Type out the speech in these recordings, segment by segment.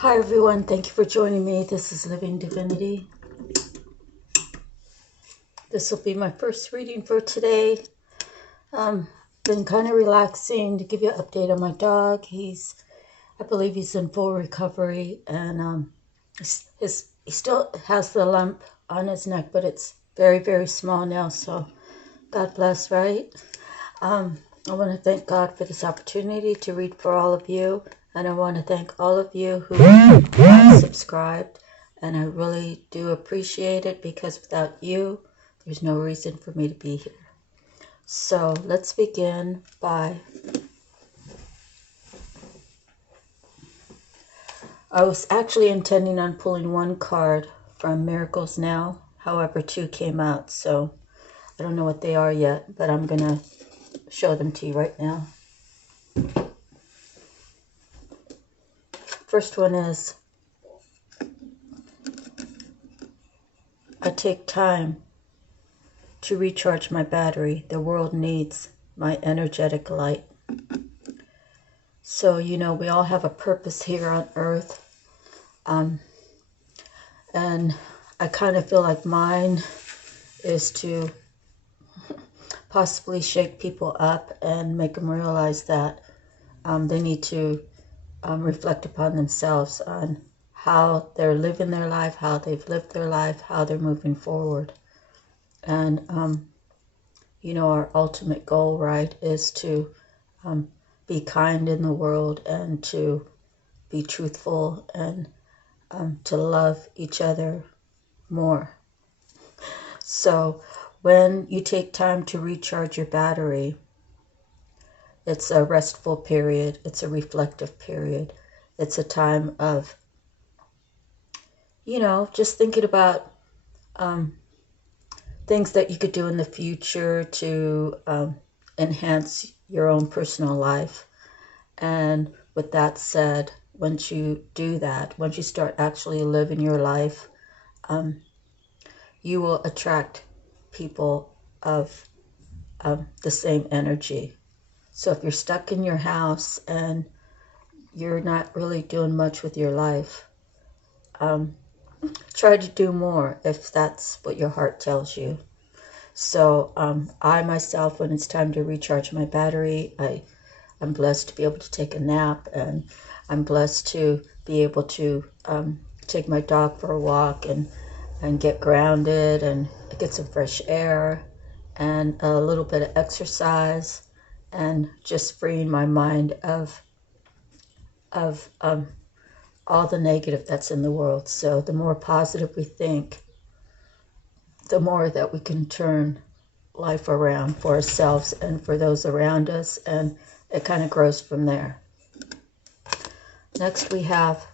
Hi everyone, thank you for joining me. This is Living Divinity. This will be my first reading for today. Been kind of relaxing to give you an update on my dog. I believe he's in full recovery, and he still has the lump on his neck, but it's very, very small now, so God bless, right? I want to thank God for this opportunity to read for all of you. And I want to thank all of you who have subscribed. And I really do appreciate it because without you, there's no reason for me to be here. So let's begin by... I was actually intending on pulling one card from Miracles Now. However, two came out. So I don't know what they are yet, but I'm going to show them to you right now. First one is, I take time to recharge my battery. The world needs my energetic light. So, we all have a purpose here on earth. And I kind of feel like mine is to possibly shake people up and make them realize that they need to reflect upon themselves on how they're living their life, how they've lived their life, how they're moving forward. And, our ultimate goal, right, is to be kind in the world and to be truthful and to love each other more. So when you take time to recharge your battery, it's a restful period. It's a reflective period. It's a time of, just thinking about things that you could do in the future to enhance your own personal life. And with that said, once you do that, once you start actually living your life, you will attract people of the same energy. So if you're stuck in your house and you're not really doing much with your life, try to do more if that's what your heart tells you. So I myself, when it's time to recharge my battery, I'm blessed to be able to take a nap, and I'm blessed to be able to take my dog for a walk and get grounded and get some fresh air and a little bit of exercise and just freeing my mind of all the negative that's in the world. So the more positive we think, the more that we can turn life around for ourselves and for those around us, and it kind of grows from there. Next we have,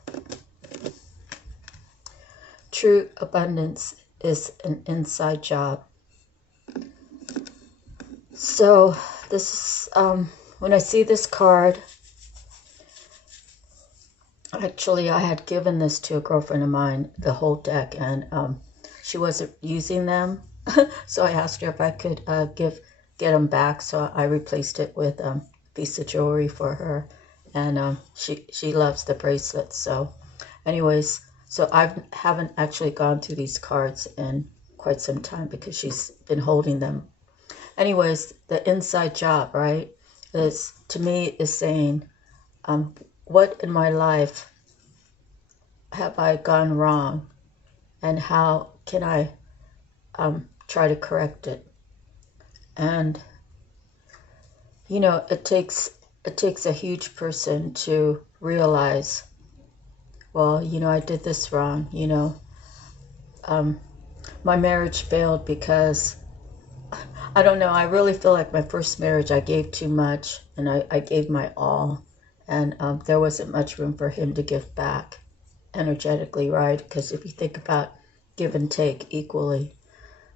true abundance is an inside job. So this is, when I see this card, actually I had given this to a girlfriend of mine, the whole deck, and she wasn't using them. So I asked her if I could get them back. So I replaced it with a piece of jewelry for her, and she loves the bracelets. So anyways, so I haven't actually gone through these cards in quite some time because she's been holding them. Anyways, the inside job, right, is, to me, is saying, what in my life have I gone wrong, and how can I try to correct it? And it takes a huge person to realize, well, I did this wrong. My marriage failed because, I don't know, I really feel like my first marriage, I gave too much, and I gave my all, and there wasn't much room for him to give back energetically, right? Because if you think about give and take equally.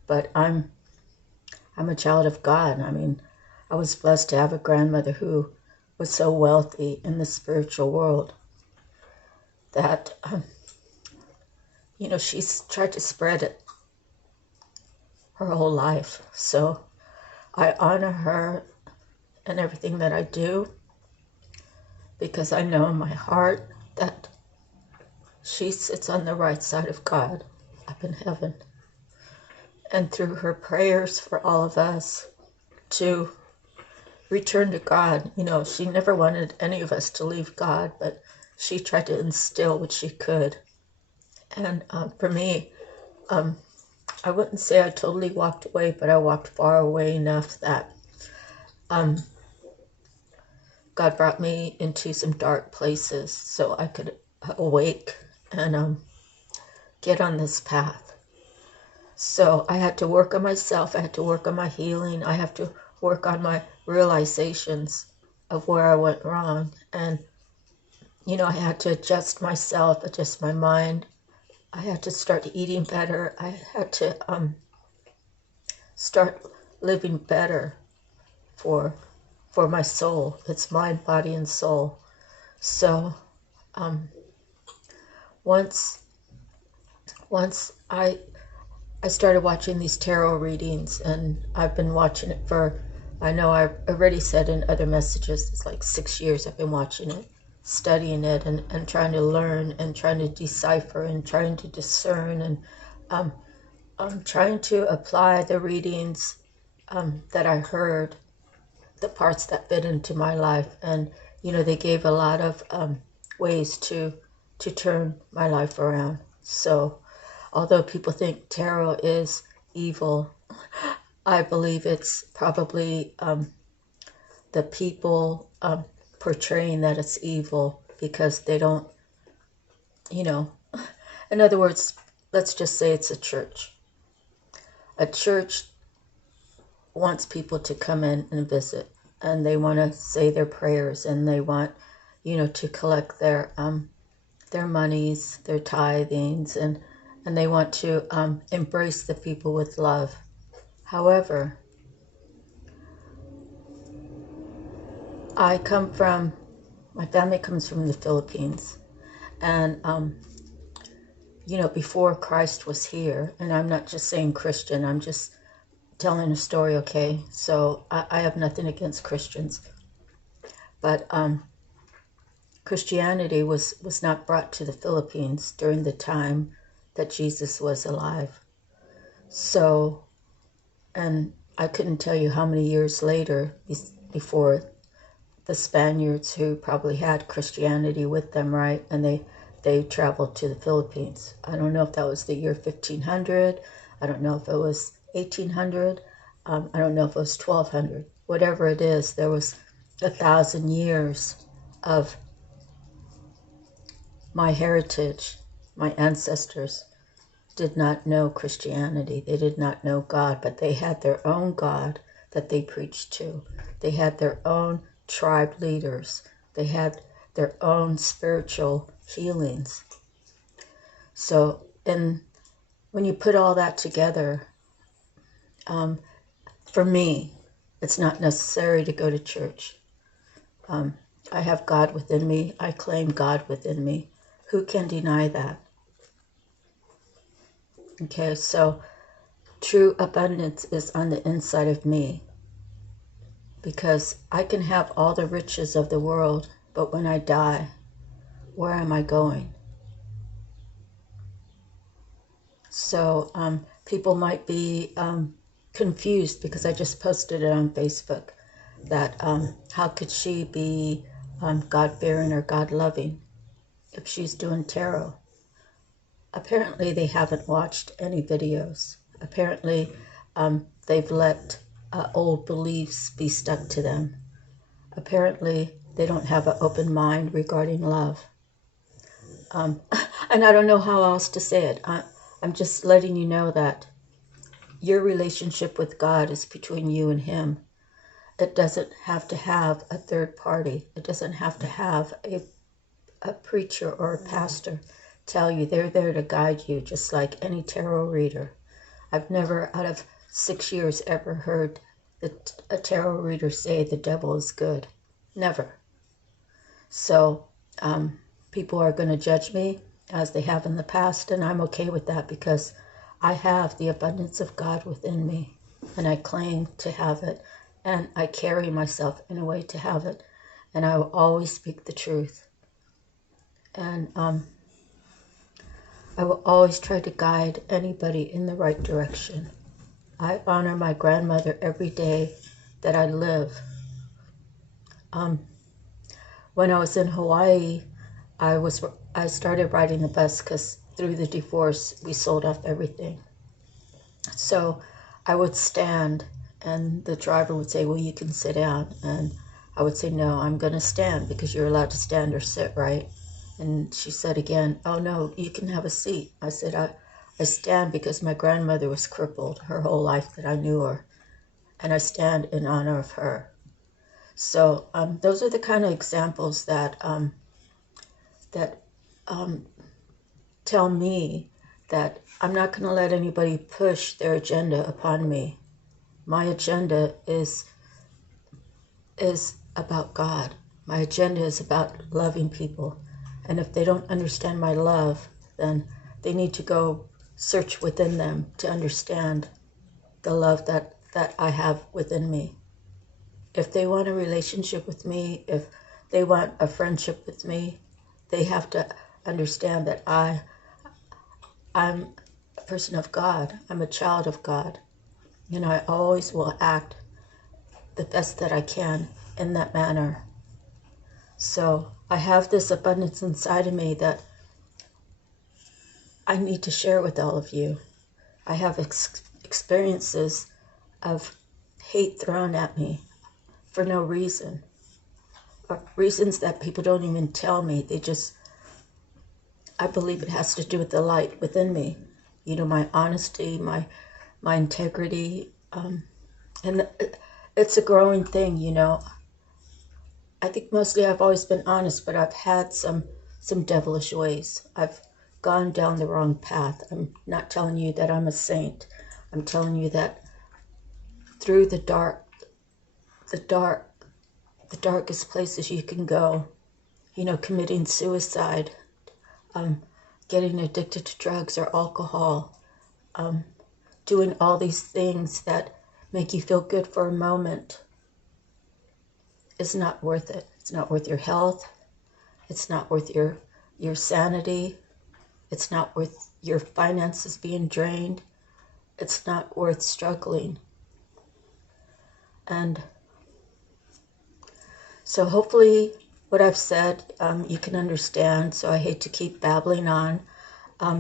But I'm a child of God. I mean, I was blessed to have a grandmother who was so wealthy in the spiritual world that, she's tried to spread it her whole life. So I honor her in everything that I do, because I know in my heart that she sits on the right side of God up in heaven. And through her prayers for all of us to return to God, you know, she never wanted any of us to leave God, but she tried to instill what she could. And for me, I wouldn't say I totally walked away, but I walked far away enough that God brought me into some dark places so I could awake and get on this path. So I had to work on myself. I had to work on my healing. I have to work on my realizations of where I went wrong. And, you know, I had to adjust myself, adjust my mind. I had to start eating better. I had to start living better for my soul. It's mind, body, and soul. So once I started watching these tarot readings, and I've been watching it for, I know I've already said in other messages, it's like 6 years I've been watching it, studying it, and trying to learn and trying to decipher and trying to discern, and I'm trying to apply the readings that I heard, the parts that fit into my life. And, you know, they gave a lot of ways to turn my life around. So although people think tarot is evil, I believe it's probably the people portraying that it's evil because they don't, you know, in other words, let's just say it's a church. A church wants people to come in and visit, and they want to say their prayers, and they want, you know, to collect their monies, their tithings, and they want to embrace the people with love. However, my family comes from the Philippines, and you know, before Christ was here, and I'm not just saying Christian, I'm just telling a story, okay? So I have nothing against Christians, but Christianity was not brought to the Philippines during the time that Jesus was alive. So, and I couldn't tell you how many years later, before the Spaniards, who probably had Christianity with them, right? And they traveled to the Philippines. I don't know if that was the year 1500. I don't know if it was 1800. I don't know if it was 1200. Whatever it is, there was 1,000 years of my heritage. My ancestors did not know Christianity. They did not know God, but they had their own God that they preached to. They had their own tribe leaders. They had their own spiritual healings. So, and when you put all that together, for me, it's not necessary to go to church. I have God within me. I claim God within me. Who can deny that? Okay, so true abundance is on the inside of me, because I can have all the riches of the world, but when I die, where am I going? So people might be confused, because I just posted it on Facebook, that how could she be God-fearing or God-loving if she's doing tarot? Apparently they haven't watched any videos. Apparently they've let old beliefs be stuck to them. Apparently they don't have an open mind regarding love. And I don't know how else to say it. I'm just letting you know that your relationship with God is between you and Him. It doesn't have to have a third party. It doesn't have to have a preacher or a pastor tell you. They're there to guide you, just like any tarot reader. I've never, out of 6 years, ever heard a tarot reader say the devil is good. Never. So people are going to judge me, as they have in the past, and I'm okay with that, because I have the abundance of God within me, and I claim to have it, and I carry myself in a way to have it, and I will always speak the truth. And I will always try to guide anybody in the right direction. I honor my grandmother every day that I live. When I was in Hawaii, I started riding the bus because through the divorce, we sold off everything. So I would stand and the driver would say, well, you can sit down. And I would say, no, I'm going to stand because you're allowed to stand or sit, right? And she said again, oh, no, you can have a seat. I said, I stand because my grandmother was crippled her whole life that I knew her. And I stand in honor of her. So those are the kind of examples that tell me that I'm not going to let anybody push their agenda upon me. My agenda is about God. My agenda is about loving people. And if they don't understand my love, then they need to go search within them to understand the love that I have within me. If they want a relationship with me, if they want a friendship with me, they have to understand that I'm a person of God. I'm a child of God. I always will act the best that I can in that manner. So I have this abundance inside of me that I need to share with all of you. I have experiences of hate thrown at me for no reason. Or reasons that people don't even tell me. I believe it has to do with the light within me. My honesty, my integrity. And it's a growing thing, I think mostly I've always been honest, but I've had some devilish ways. I've gone down the wrong path. I'm not telling you that I'm a saint. I'm telling you that through the darkest places you can go, committing suicide, getting addicted to drugs or alcohol, doing all these things that make you feel good for a moment, is not worth it. It's not worth your health. It's not worth your sanity. It's not worth your finances being drained. It's not worth struggling. And so hopefully what I've said, you can understand. So I hate to keep babbling on.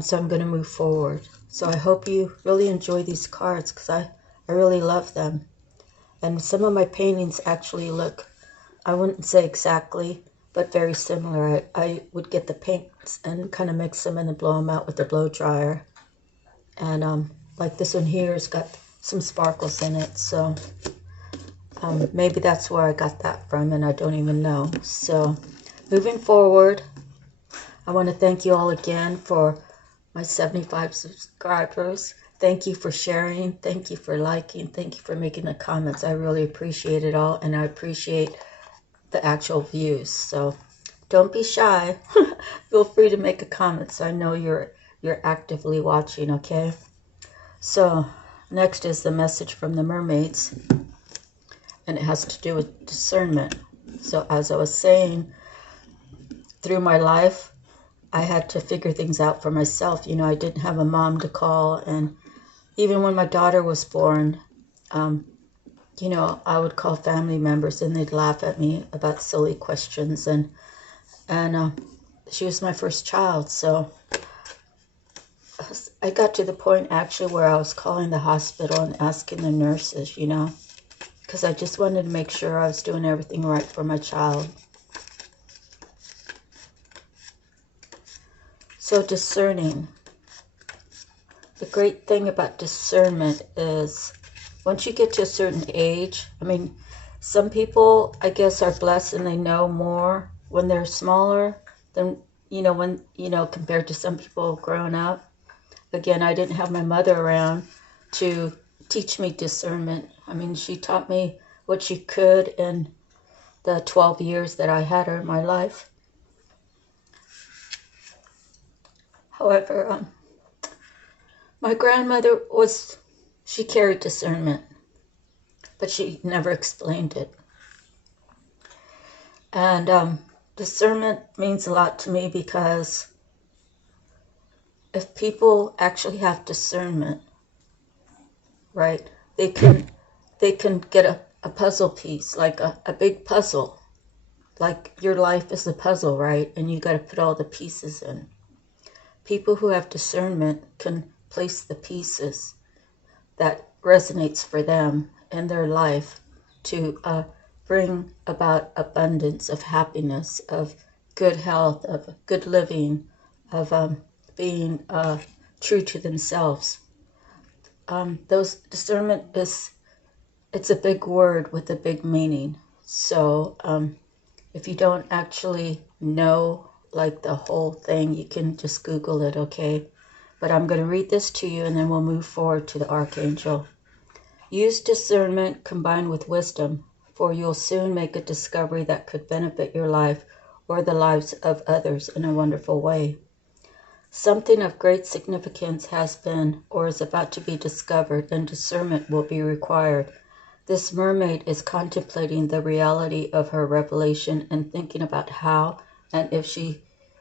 So I'm going to move forward. So I hope you really enjoy these cards because I really love them. And some of my paintings actually look, I wouldn't say exactly, but very similar. I would get the paints and kind of mix them and then blow them out with the blow dryer. And like this one here has got some sparkles in it. So maybe that's where I got that from and I don't even know. So moving forward, I want to thank you all again for my 75 subscribers. Thank you for sharing. Thank you for liking. Thank you for making the comments. I really appreciate it all. And I appreciate the actual views. So don't be shy. Feel free to make a comment so I know you're actively watching, okay? So next is the message from the mermaids. And it has to do with discernment. So as I was saying, through my life, I had to figure things out for myself. I didn't have a mom to call. And even when my daughter was born, I would call family members and they'd laugh at me about silly questions. And she was my first child. So I got to the point actually where I was calling the hospital and asking the nurses, because I just wanted to make sure I was doing everything right for my child. So discerning. The great thing about discernment is once you get to a certain age, some people, I guess, are blessed and they know more when they're smaller than, compared to some people growing up. Again, I didn't have my mother around to teach me discernment. She taught me what she could in the 12 years that I had her in my life. However, my grandmother she carried discernment, but she never explained it. And discernment means a lot to me because if people actually have discernment, right, they can get a puzzle piece, like a big puzzle. Like your life is a puzzle, right? And you got to put all the pieces in. People who have discernment can place the pieces that resonates for them in their life to bring about abundance of happiness, of good health, of good living, of being true to themselves. Those discernment it's a big word with a big meaning. So if you don't actually know like the whole thing, you can just Google it, okay? But I'm going to read this to you and then we'll move forward to the Archangel. Use discernment combined with wisdom, for you'll soon make a discovery that could benefit your life or the lives of others in a wonderful way. Something of great significance has been or is about to be discovered, and discernment will be required. This mermaid is contemplating the reality of her revelation and thinking about how and if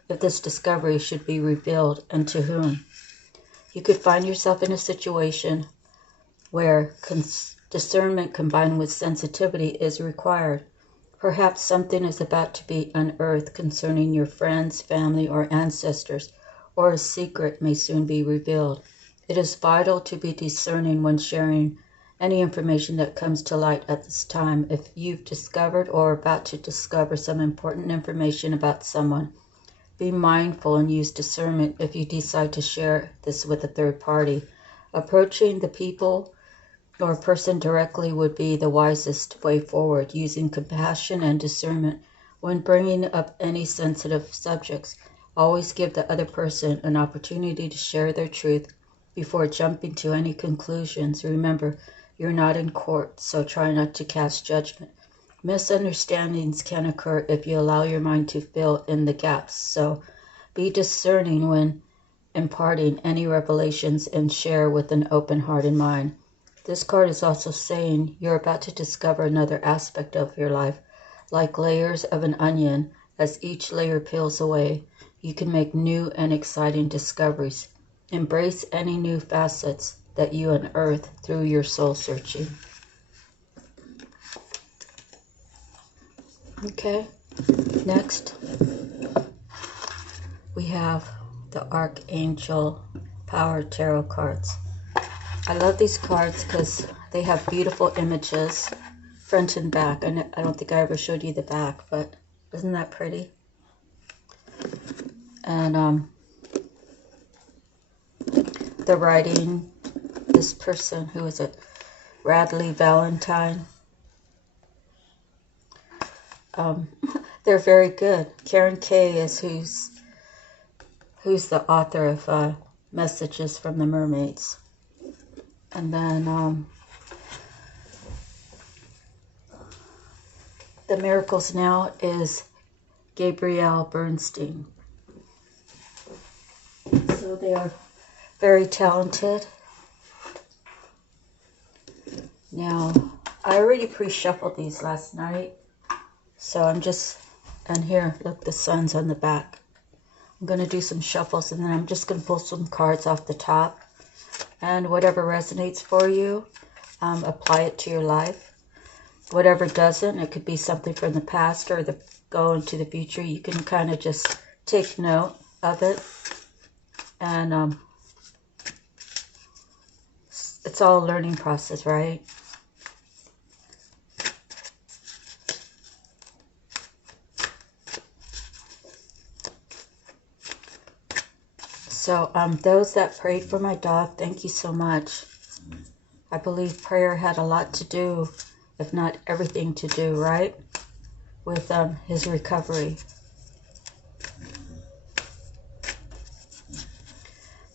this discovery should be revealed and to whom. You could find yourself in a situation where discernment combined with sensitivity is required. Perhaps something is about to be unearthed concerning your friends, family, or ancestors, or a secret may soon be revealed. It is vital to be discerning when sharing any information that comes to light at this time. If you've discovered or are about to discover some important information about someone, be mindful and use discernment if you decide to share this with a third party. Approaching the people or person directly would be the wisest way forward, using compassion and discernment when bringing up any sensitive subjects. Always give the other person an opportunity to share their truth before jumping to any conclusions. Remember, you're not in court, so try not to cast judgment. Misunderstandings can occur if you allow your mind to fill in the gaps, so be discerning when imparting any revelations and share with an open heart and mind. This card is also saying you're about to discover another aspect of your life. Like layers of an onion, as each layer peels away, you can make new and exciting discoveries. Embrace any new facets that you unearth through your soul searching. Okay, next we have the Archangel Power Tarot cards. I love these cards because they have beautiful images, front and back. I don't think I ever showed you the back, but isn't that pretty? And the writing, this person, who is it? Radley Valentine. They're very good. Karen Kay is who's the author of Messages from the Mermaids. And then the Miracles Now is Gabrielle Bernstein. So they are very talented. Now, I already pre-shuffled these last night. So I'm just, and here, look, the sun's on the back. I'm going to do some shuffles and then I'm just going to pull some cards off the top. And whatever resonates for you, apply it to your life. Whatever doesn't, it could be something from the past or go into the future. You can kind of just take note of it. And it's all a learning process, right? So those that prayed for my dog, thank you so much. I believe prayer had a lot to do, if not everything to do, right, with his recovery.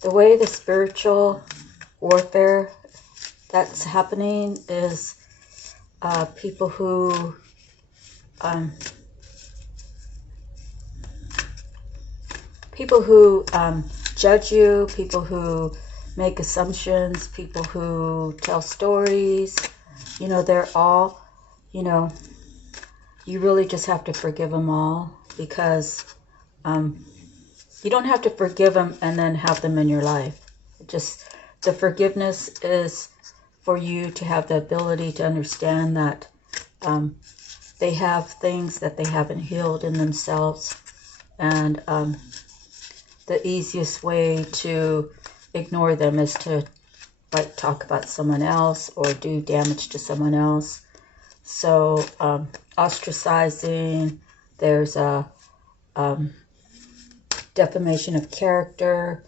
The way the spiritual warfare that's happening is people who judge you, people who make assumptions, people who tell stories, you know, they're all, you know, you really just have to forgive them all because you don't have to forgive them and then have them in your life. Just the forgiveness is for you to have the ability to understand that they have things that they haven't healed in themselves. And the easiest way to ignore them is to like talk about someone else or do damage to someone else. So ostracizing, there's a defamation of character,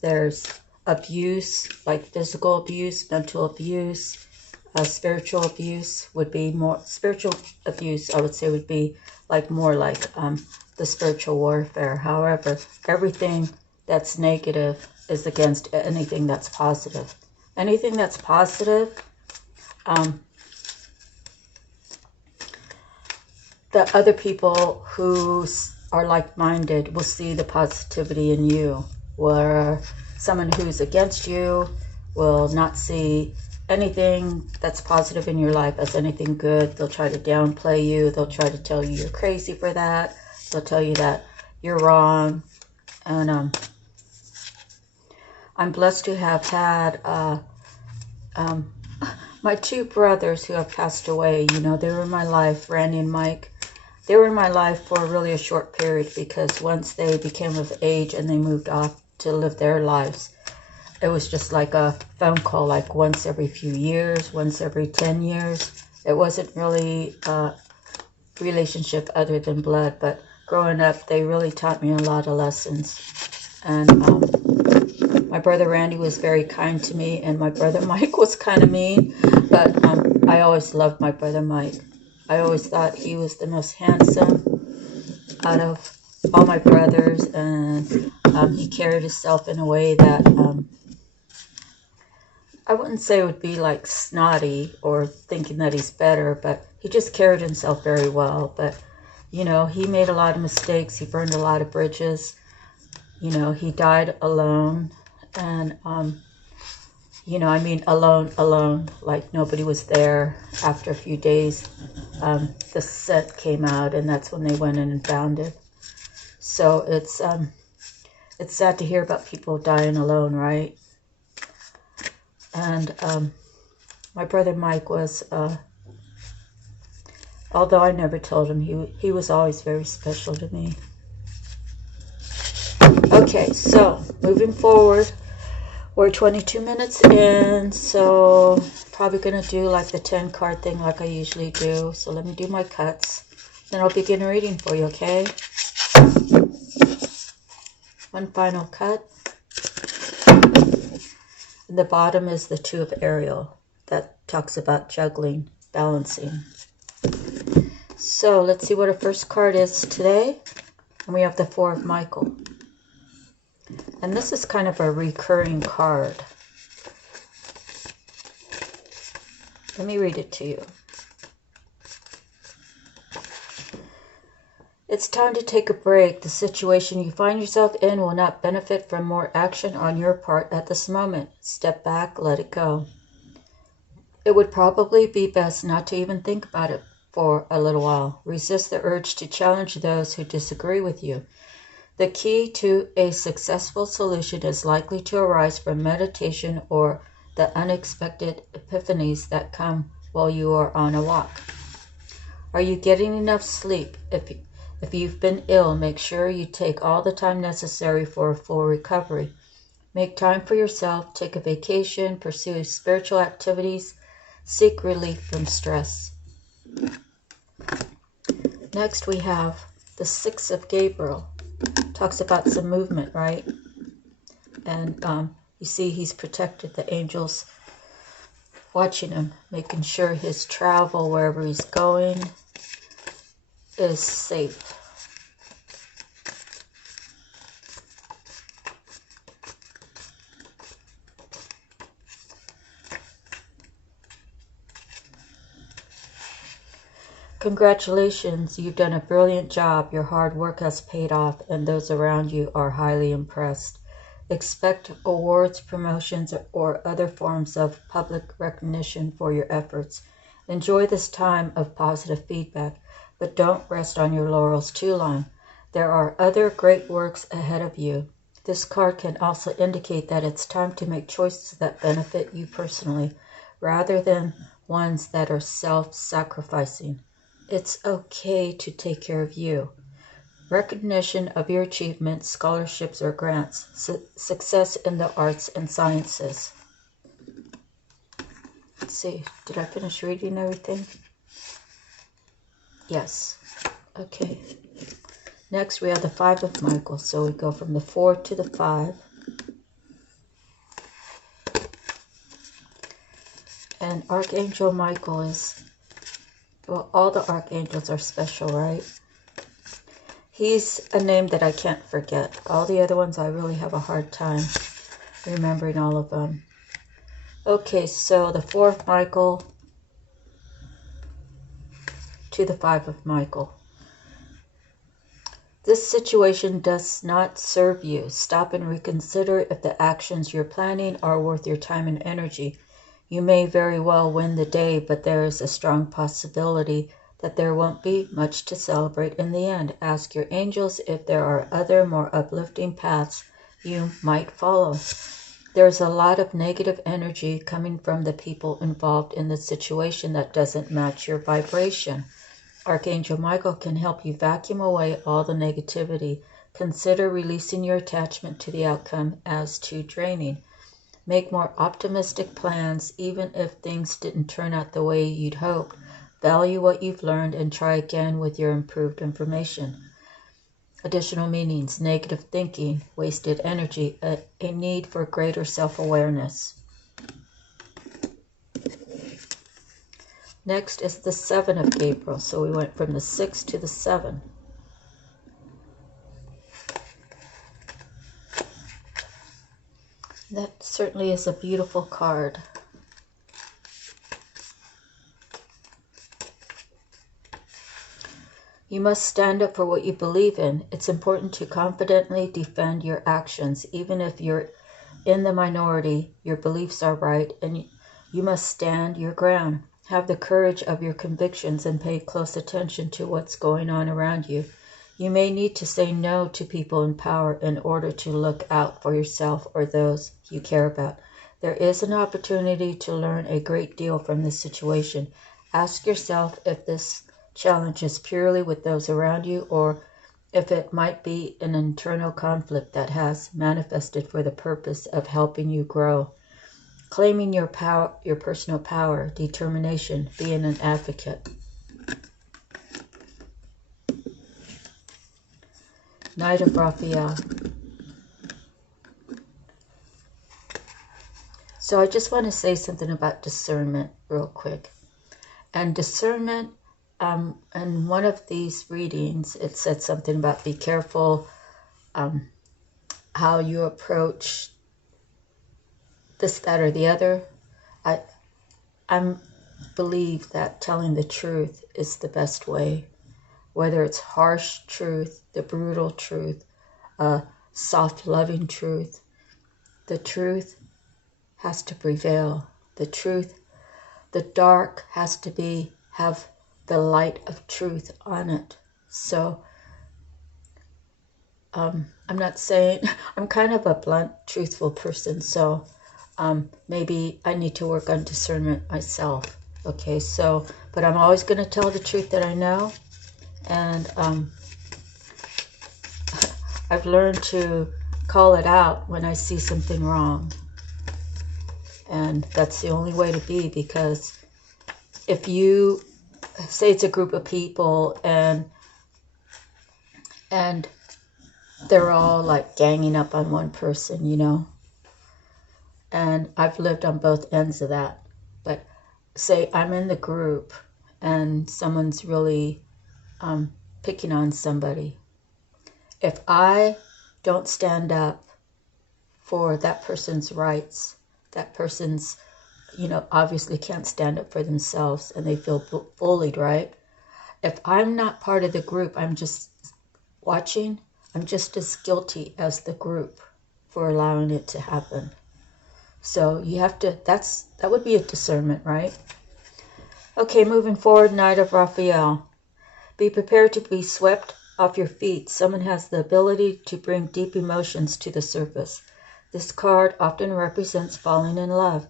there's abuse, like physical abuse, mental abuse, spiritual abuse would be more, spiritual abuse I would say would be like more like the spiritual warfare. However, everything that's negative is against anything that's positive. Anything that's positive, the other people who are like-minded will see the positivity in you, where someone who's against you will not see anything that's positive in your life as anything good. They'll try to downplay you. They'll try to tell you you're crazy for that. They'll tell you that you're wrong. And I'm blessed to have had my two brothers who have passed away. You know, they were in my life, Randy and Mike. They were in my life for really a short period, because once they became of age and they moved off to live their lives, it was just like a phone call, like once every few years, once every 10 years. It wasn't really a relationship other than blood, but growing up, they really taught me a lot of lessons. And my brother Randy was very kind to me, and my brother Mike was kind of mean, but I always loved my brother Mike. I always thought he was the most handsome out of all my brothers, and he carried himself in a way that I wouldn't say it would be like snotty or thinking that he's better, but he just carried himself very well. But, you know, he made a lot of mistakes. He burned a lot of bridges. You know, he died alone. And, you know, I mean alone, like nobody was there. After a few days, the scent came out, and that's when they went in and found it. So it's sad to hear about people dying alone, right? And my brother Mike was, although I never told him, he was always very special to me. Okay, so moving forward, we're 22 minutes in, so probably going to do like the 10 card thing like I usually do. So let me do my cuts, then I'll begin reading for you, okay? One final cut. And the bottom is the Two of Ariel. That talks about juggling, balancing. So let's see what our first card is today. And we have the Four of Michael. And this is kind of a recurring card. Let me read it to you. It's time to take a break. The situation you find yourself in will not benefit from more action on your part at this moment. Step back, let it go. It would probably be best not to even think about it for a little while. Resist the urge to challenge those who disagree with you. The key to a successful solution is likely to arise from meditation or the unexpected epiphanies that come while you are on a walk. Are you getting enough sleep? If you've been ill, make sure you take all the time necessary for a full recovery. Make time for yourself, take a vacation, pursue spiritual activities, seek relief from stress. Next we have the Six of Gabriel. Talks about some movement, right? And you see he's protected, the angels watching him, making sure his travel wherever he's going is safe. Congratulations, you've done a brilliant job. Your hard work has paid off, and those around you are highly impressed. Expect awards, promotions, or other forms of public recognition for your efforts. Enjoy this time of positive feedback, but don't rest on your laurels too long. There are other great works ahead of you. This card can also indicate that it's time to make choices that benefit you personally, rather than ones that are self-sacrificing. It's okay to take care of you. Recognition of your achievements, scholarships, or grants. Success in the arts and sciences. Let's see, did I finish reading everything? Yes. Okay. Next we have the 5 of Michael. So we go from the 4 to the 5. And Archangel Michael is, well, all the archangels are special, right? He's a name that I can't forget. All the other ones I really have a hard time remembering all of them. Okay, so the 4 of Michael to the 5 of Michael. This situation does not serve you. Stop and reconsider if the actions you're planning are worth your time and energy. You may very well win the day, but there is a strong possibility that there won't be much to celebrate in the end. Ask your angels if there are other, more uplifting paths you might follow. There's a lot of negative energy coming from the people involved in the situation that doesn't match your vibration. Archangel Michael can help you vacuum away all the negativity. Consider releasing your attachment to the outcome as too draining. Make more optimistic plans, even if things didn't turn out the way you'd hoped. Value what you've learned and try again with your improved information. Additional meanings: negative thinking, wasted energy, a need for greater self-awareness. Next is the 7 of Gabriel. So we went from the 6 to the 7. That certainly is a beautiful card. You must stand up for what you believe in. It's important to confidently defend your actions. Even if you're in the minority, your beliefs are right, and you must stand your ground. Have the courage of your convictions and pay close attention to what's going on around you. You may need to say no to people in power in order to look out for yourself or those you care about. There is an opportunity to learn a great deal from this situation. Ask yourself if this challenge is purely with those around you, or if it might be an internal conflict that has manifested for the purpose of helping you grow. Claiming your power, your personal power, determination, being an advocate. Knight of Raphael. So I just want to say something about discernment real quick. And discernment, in one of these readings, it said something about be careful how you approach this, that, or the other. I believe that telling the truth is the best way, whether it's harsh truth, the brutal truth, soft, loving truth. The truth has to prevail. The truth, the dark has to have the light of truth on it. So I'm not saying, I'm kind of a blunt, truthful person, so maybe I need to work on discernment myself. Okay, so, but I'm always going to tell the truth that I know, and I've learned to call it out when I see something wrong. And that's the only way to be, because if you say it's a group of people and they're all like ganging up on one person, you know, and I've lived on both ends of that. But say I'm in the group and someone's really picking on somebody. If I don't stand up for that person's rights, that person's, you know, obviously can't stand up for themselves and they feel bullied, right? If I'm not part of the group, I'm just watching, I'm just as guilty as the group for allowing it to happen. So you have to, that would be a discernment, right? Okay, moving forward, Knight of Raphael. Be prepared to be swept off your feet. Someone has the ability to bring deep emotions to the surface. This card often represents falling in love.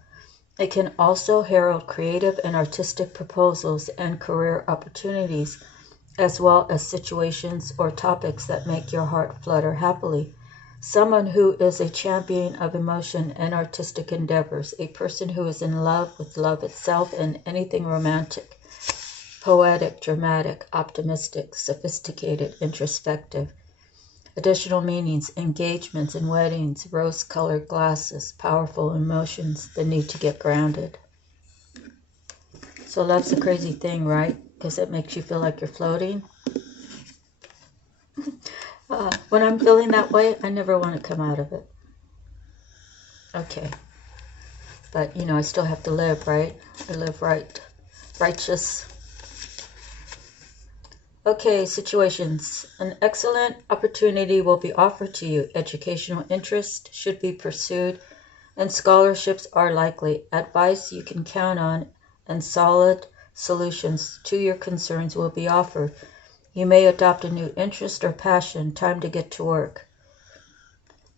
It can also herald creative and artistic proposals and career opportunities, as well as situations or topics that make your heart flutter happily. Someone who is a champion of emotion and artistic endeavors, a person who is in love with love itself and anything romantic, poetic, dramatic, optimistic, sophisticated, introspective. Additional meanings: engagements and weddings, rose-colored glasses, powerful emotions, the need to get grounded. So love's a crazy thing, right? Because it makes you feel like you're floating. When I'm feeling that way, I never want to come out of it. Okay. But, I still have to live, right? I live right. Righteous. Okay, situations. An excellent opportunity will be offered to you. Educational interest should be pursued, and scholarships are likely. Advice you can count on, and solid solutions to your concerns will be offered. You may adopt a new interest or passion. Time to get to work.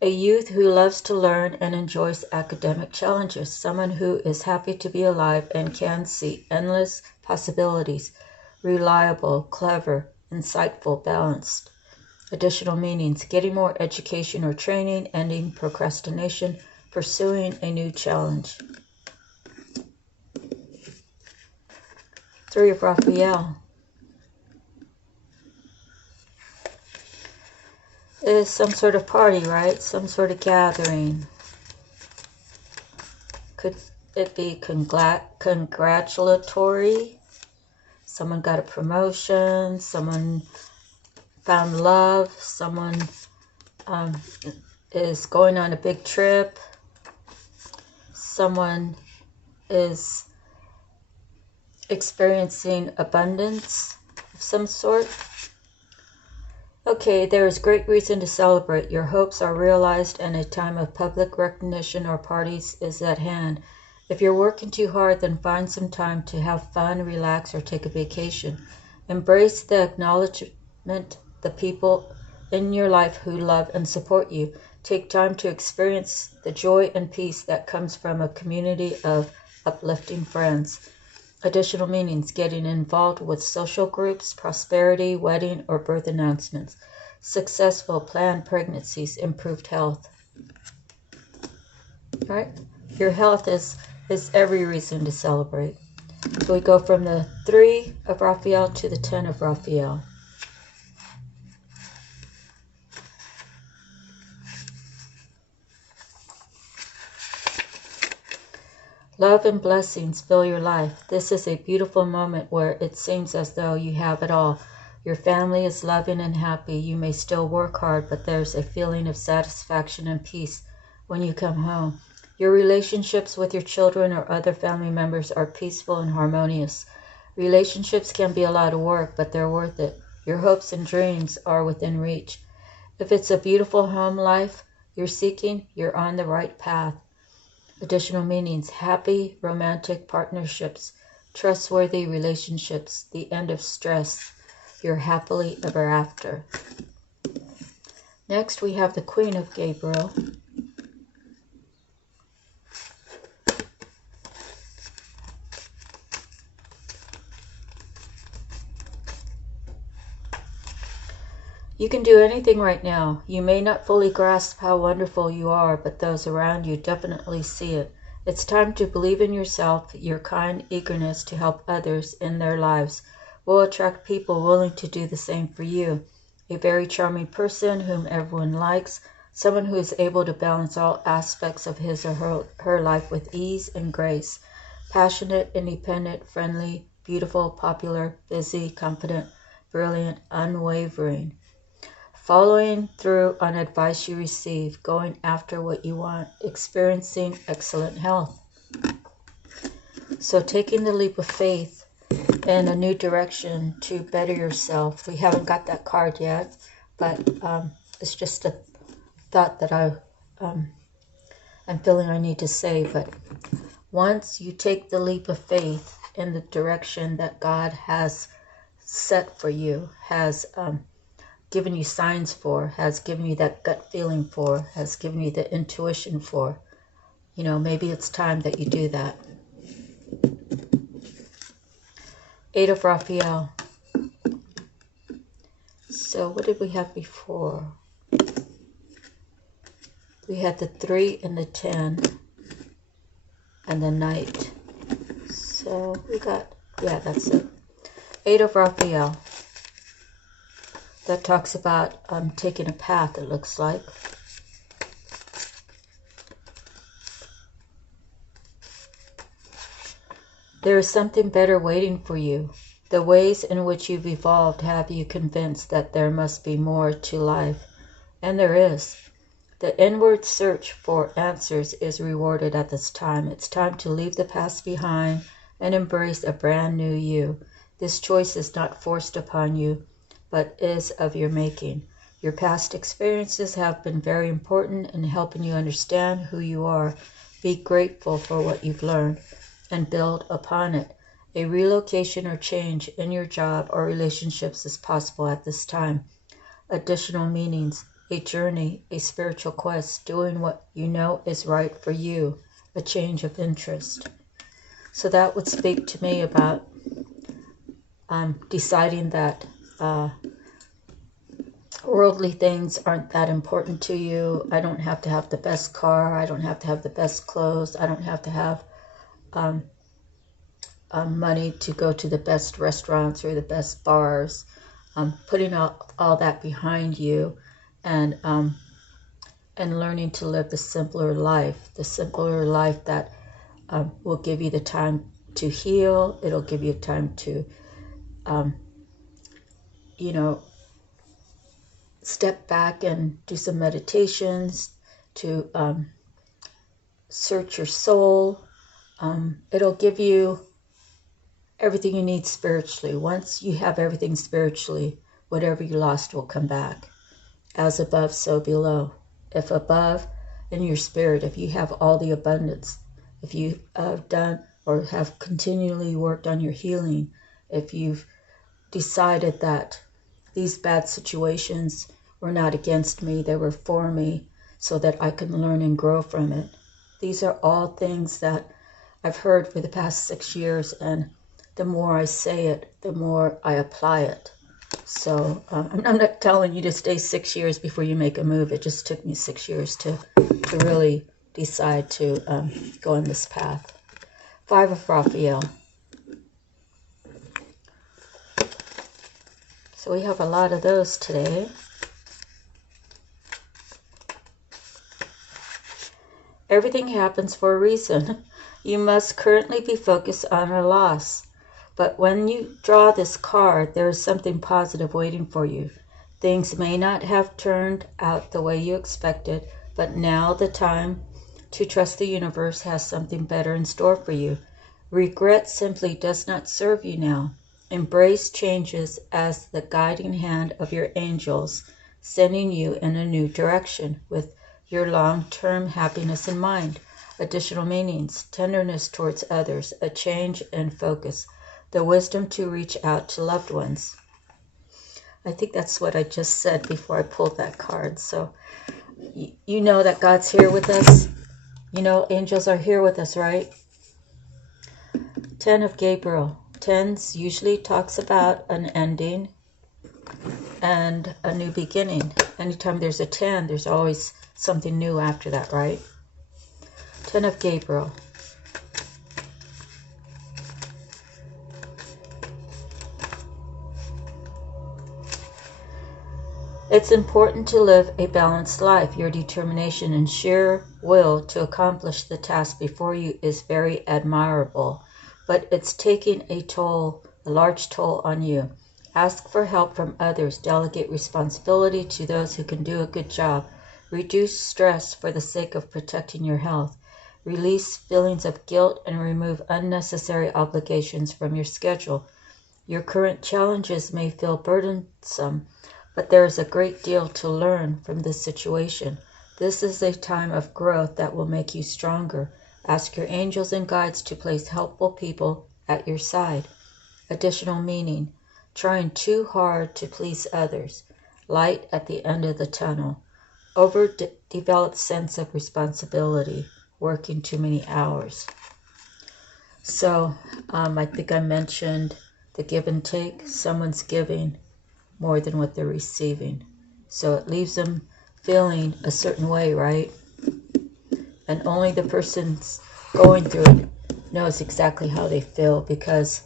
A youth who loves to learn and enjoys academic challenges. Someone who is happy to be alive and can see endless possibilities. Reliable, clever, insightful, balanced. Additional meanings: getting more education or training, ending procrastination, pursuing a new challenge. 3 of Raphael is some sort of party, right? Some sort of gathering. Could it be congratulatory? Someone got a promotion, someone found love, someone is going on a big trip, someone is experiencing abundance of some sort. Okay, there is great reason to celebrate. Your hopes are realized and a time of public recognition or parties is at hand. If you're working too hard, then find some time to have fun, relax, or take a vacation. Embrace the acknowledgement, the people in your life who love and support you. Take time to experience the joy and peace that comes from a community of uplifting friends. Additional meanings: getting involved with social groups, prosperity, wedding, or birth announcements. Successful planned pregnancies, improved health. Right? Your health is every reason to celebrate. So we go from the 3 of Raphael to the 10 of Raphael. Love and blessings fill your life. This is a beautiful moment where it seems as though you have it all. Your family is loving and happy. You may still work hard, but there's a feeling of satisfaction and peace when you come home. Your relationships with your children or other family members are peaceful and harmonious. Relationships can be a lot of work, but they're worth it. Your hopes and dreams are within reach. If it's a beautiful home life you're seeking, you're on the right path. Additional meanings: happy romantic partnerships, trustworthy relationships, the end of stress, you're happily ever after. Next we have the Queen of Gabriel. You can do anything right now. You may not fully grasp how wonderful you are, but those around you definitely see it. It's time to believe in yourself. Your kind eagerness to help others in their lives will attract people willing to do the same for you. A very charming person whom everyone likes, someone who is able to balance all aspects of his or her life with ease and grace. Passionate, independent, friendly, beautiful, popular, busy, confident, brilliant, unwavering. Following through on advice you receive, going after what you want, experiencing excellent health. So taking the leap of faith in a new direction to better yourself. We haven't got that card yet, but it's just a thought that I'm feeling I need to say. But once you take the leap of faith in the direction that God has set for you, has given you signs for, has given you that gut feeling for, has given you the intuition for. You know, maybe it's time that you do that. 8 of Raphael. So what did we have before? We had the 3 and the 10 and the Knight. So we got, yeah, that's it. 8 of Raphael. That talks about taking a path, it looks like. There is something better waiting for you. The ways in which you've evolved have you convinced that there must be more to life. And there is. The inward search for answers is rewarded at this time. It's time to leave the past behind and embrace a brand new you. This choice is not forced upon you, but is of your making. Your past experiences have been very important in helping you understand who you are. Be grateful for what you've learned and build upon it. A relocation or change in your job or relationships is possible at this time. Additional meanings, a journey, a spiritual quest, doing what you know is right for you, a change of interest. So that would speak to me about deciding that worldly things aren't that important to you. I don't have to have the best car. I don't have to have the best clothes. I don't have to have money to go to the best restaurants or the best bars. Putting all that behind you and learning to live the simpler life that will give you the time to heal. It'll give you time to, you know, step back and do some meditations, to search your soul. It'll give you everything you need spiritually. Once you have everything spiritually, whatever you lost will come back. As above, so below. If above in your spirit, if you have all the abundance, if you have done or have continually worked on your healing, if you've decided that these bad situations were not against me, they were for me so that I can learn and grow from it. These are all things that I've heard for the past 6 years, and the more I say it, the more I apply it. So I'm not telling you to stay 6 years before you make a move. It just took me 6 years to really decide to go on this path. 5 of Raphael. So we have a lot of those today. Everything happens for a reason. You must currently be focused on a loss. But when you draw this card, there is something positive waiting for you. Things may not have turned out the way you expected, but now the time to trust the universe has something better in store for you. Regret simply does not serve you now. Embrace changes as the guiding hand of your angels, sending you in a new direction with your long-term happiness in mind. Additional meanings, tenderness towards others, a change in focus, the wisdom to reach out to loved ones. I think that's what I just said before I pulled that card. So you know that God's here with us. You know angels are here with us, right? 10 of Gabriel. 10s usually talks about an ending and a new beginning. Anytime there's a 10, there's always something new after that, right? 10 of Gabriel. It's important to live a balanced life. Your determination and sheer will to accomplish the task before you is very admirable, but it's taking a large toll on you. Ask for help from others. Delegate responsibility to those who can do a good job. Reduce stress for the sake of protecting your health. Release feelings of guilt and remove unnecessary obligations from your schedule. Your current challenges may feel burdensome, but there is a great deal to learn from this situation. This is a time of growth that will make you stronger. Ask your angels and guides to place helpful people at your side. Additional meaning, trying too hard to please others. light at the end of the tunnel, overdeveloped sense of responsibility, working too many hours. So I think I mentioned the give and take. Someone's giving more than what they're receiving. So it leaves them feeling a certain way, right? And only the person's going through it knows exactly how they feel, because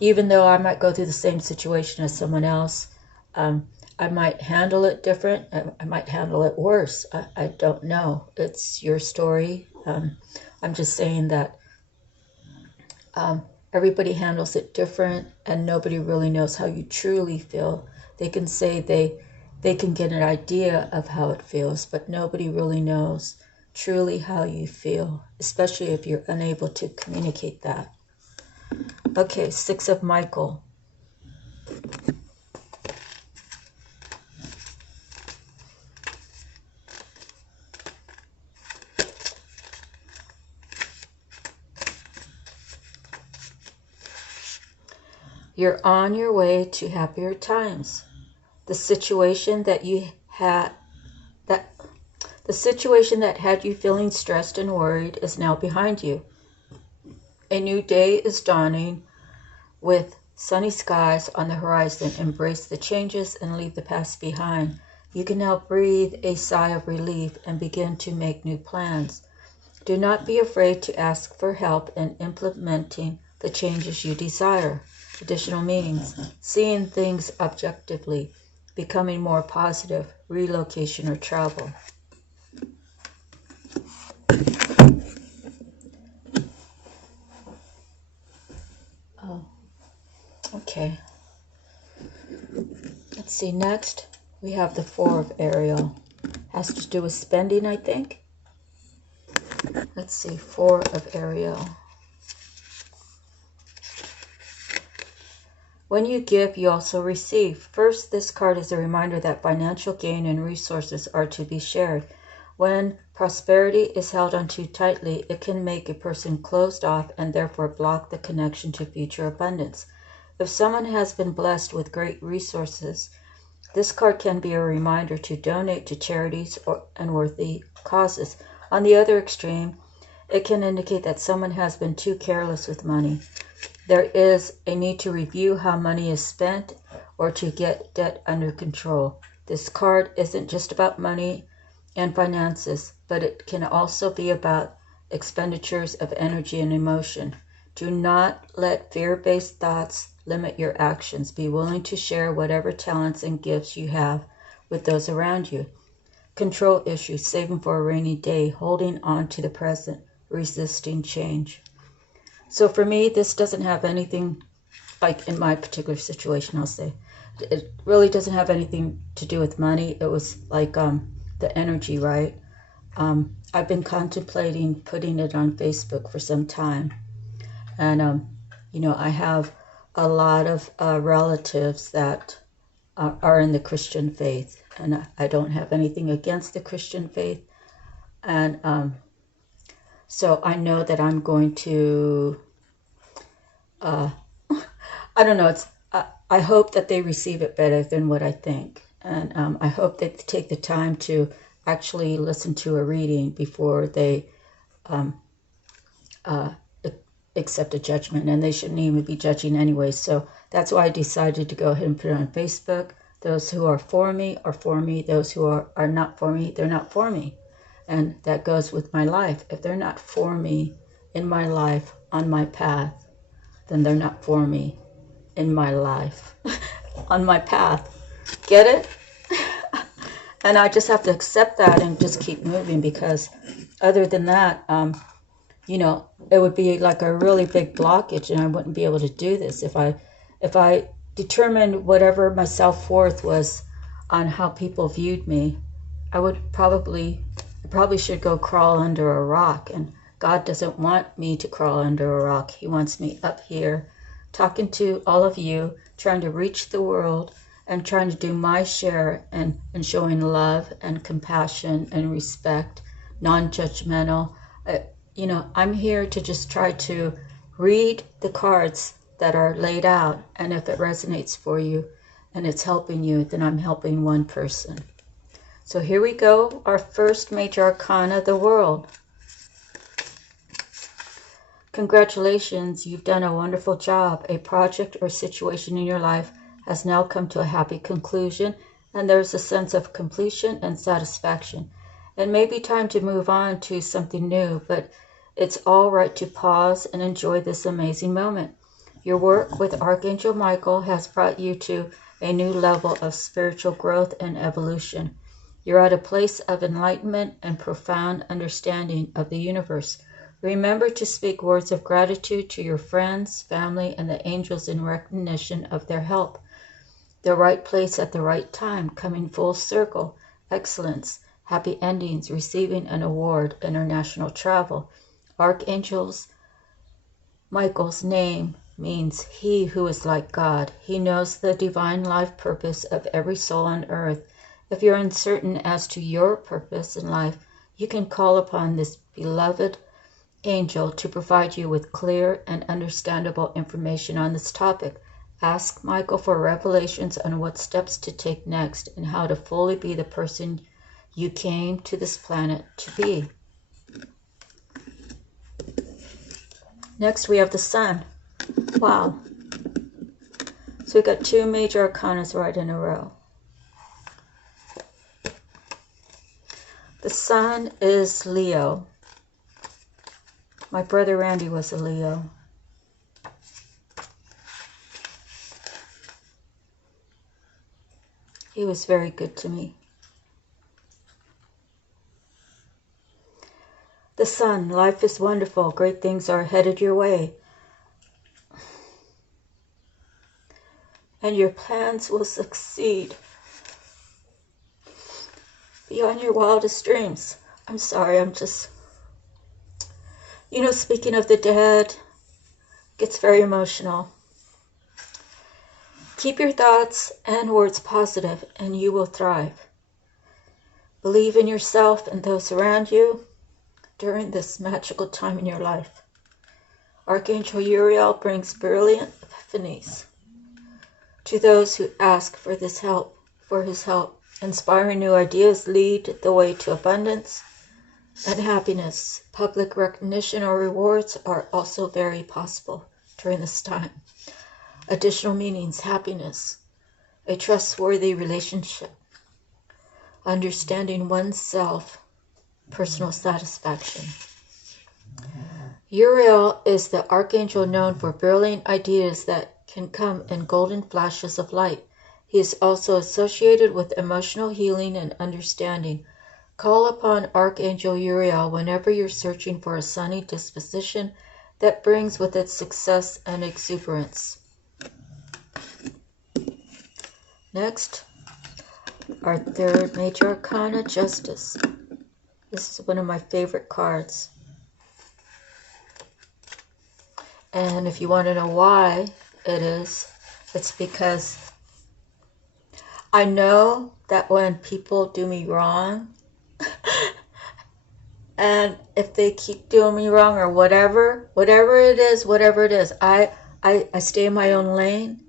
even though I might go through the same situation as someone else, I might handle it different. I might handle it worse. I don't know. It's your story. I'm just saying that everybody handles it different, and nobody really knows how you truly feel. They can say they can get an idea of how it feels, but nobody really knows truly how you feel, especially if you're unable to communicate that. Okay, 6 of Michael. You're on your way to happier times. The situation that had you feeling stressed and worried is now behind you. A new day is dawning with sunny skies on the horizon. Embrace the changes and leave the past behind. You can now breathe a sigh of relief and begin to make new plans. Do not be afraid to ask for help in implementing the changes you desire. Additional meanings: seeing things objectively, becoming more positive, relocation or travel. Oh, okay. Let's see, next we have the 4 of Ariel. Has to do with spending, I think. Let's see, 4 of Ariel. When you give, you also receive. First, this card is a reminder that financial gain and resources are to be shared. When prosperity is held on too tightly, it can make a person closed off and therefore block the connection to future abundance. If someone has been blessed with great resources, this card can be a reminder to donate to charities and worthy causes. On the other extreme, it can indicate that someone has been too careless with money. There is a need to review how money is spent or to get debt under control. This card isn't just about money and finances, but it can also be about expenditures of energy and emotion. Do not let fear-based thoughts limit your actions. Be willing to share whatever talents and gifts you have with those around you. Control issues: saving for a rainy day, holding on to the present, resisting change. So for me, this doesn't have anything, like in my particular situation, I'll say, it really doesn't have anything to do with money. It was like the energy, right? I've been contemplating putting it on Facebook for some time. And, I have a lot of relatives that are in the Christian faith. And I don't have anything against the Christian faith. And so I know that I'm going to, I don't know, I hope that they receive it better than what I think. And I hope they take the time to actually listen to a reading before they accept a judgment. And they shouldn't even be judging anyway. So that's why I decided to go ahead and put it on Facebook. Those who are for me are for me. Those who are not for me, they're not for me. And that goes with my life. If they're not for me in my life, on my path, then they're not for me in my life, on my path. Get it? And I just have to accept that and just keep moving, because other than that, it would be like a really big blockage, and I wouldn't be able to do this if I determined whatever my self-worth was on how people viewed me. I probably should go crawl under a rock, and God doesn't want me to crawl under a rock. He wants me up here talking to all of you, trying to reach the world and trying to do my share and showing love and compassion and respect, non-judgmental. I'm here to just try to read the cards that are laid out, and if it resonates for you, and it's helping you, then I'm helping one person. So here we go, our first major arcana, the World. Congratulations, you've done a wonderful job. A project or situation in your life has now come to a happy conclusion, and there's a sense of completion and satisfaction. It may be time to move on to something new, but it's all right to pause and enjoy this amazing moment. Your work with Archangel Michael has brought you to a new level of spiritual growth and evolution. You're at a place of enlightenment and profound understanding of the universe. Remember to speak words of gratitude to your friends, family, and the angels in recognition of their help. The right place at the right time, coming full circle, excellence, happy endings, receiving an award, international travel. Archangels Michael's name means he who is like God. He knows the divine life purpose of every soul on earth. If you're uncertain as to your purpose in life, you can call upon this beloved angel to provide you with clear and understandable information on this topic. Ask Michael for revelations on what steps to take next and how to fully be the person you came to this planet to be. Next we have the Sun. Wow. So we got two major arcanas right in a row. The Sun is Leo. My brother Randy was a Leo. He was very good to me. The Sun, life is wonderful. Great things are headed your way. And your plans will succeed beyond your wildest dreams. I'm sorry, I'm just... speaking of the dead, gets very emotional. Keep your thoughts and words positive, and you will thrive. Believe in yourself and those around you during this magical time in your life. Archangel Uriel brings brilliant epiphanies to those who ask for his help. Inspiring new ideas lead the way to abundance and happiness. Public recognition or rewards are also very possible during this time. Additional meanings: happiness, a trustworthy relationship, understanding oneself, personal satisfaction. Uriel is the archangel known for brilliant ideas that can come in golden flashes of light. He is also associated with emotional healing and understanding. Call upon Archangel Uriel whenever you're searching for a sunny disposition that brings with it success and exuberance. Next, our third major arcana, Justice. This is one of my favorite cards. And if you want to know why it is, it's because I know that when people do me wrong, and if they keep doing me wrong or whatever it is, I stay in my own lane.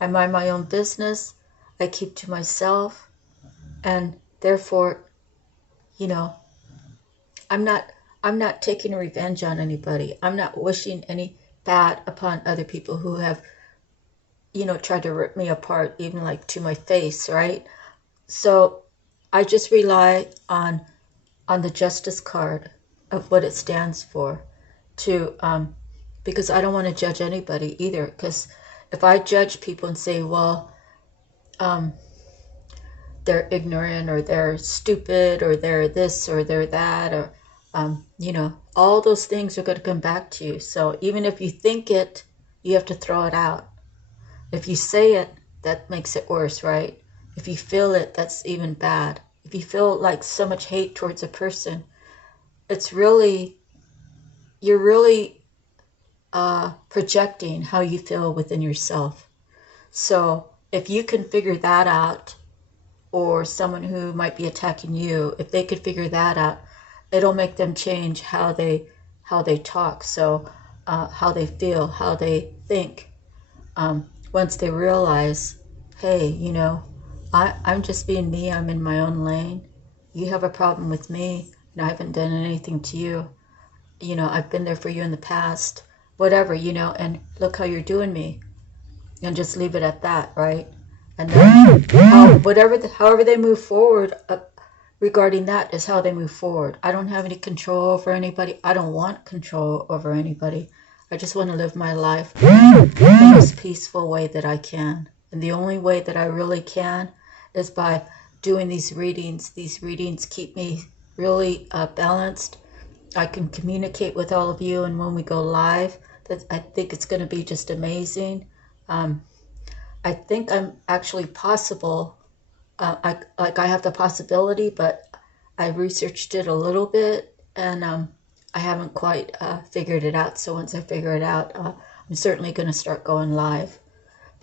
I mind my own business. I keep to myself. And therefore, I'm not taking revenge on anybody. I'm not wishing any bad upon other people who have, tried to rip me apart, even like to my face, right? So I just rely on the Justice card of what it stands for, because I don't want to judge anybody either. Because if I judge people and say, well, they're ignorant, or they're stupid, or they're this, or they're that, or all those things are going to come back to you. So even if you think it, you have to throw it out. If you say it, that makes it worse, right? If you feel it, that's even bad. If you feel like so much hate towards a person, you're really projecting how you feel within yourself. So if you can figure that out, or someone who might be attacking you, if they could figure that out, it'll make them change how they talk. So how they feel, how they think. Once they realize hey, you know, I'm just being me. I'm in my own lane. You have a problem with me, and I haven't done anything to you. You know, I've been there for you in the past, whatever, you know, and look how you're doing me. And just leave it at that, right? And then however they move forward regarding that is how they move forward. I don't have any control over anybody. I don't want control over anybody. I just want to live my life in the most peaceful way that I can. And the only way that I really can is by doing these readings. These readings keep me really balanced. I can communicate with all of you, and when we go live, I think it's going to be just amazing. I think I'm actually possible. I have the possibility, but I researched it a little bit, and I haven't quite figured it out. So once I figure it out, I'm certainly going to start going live.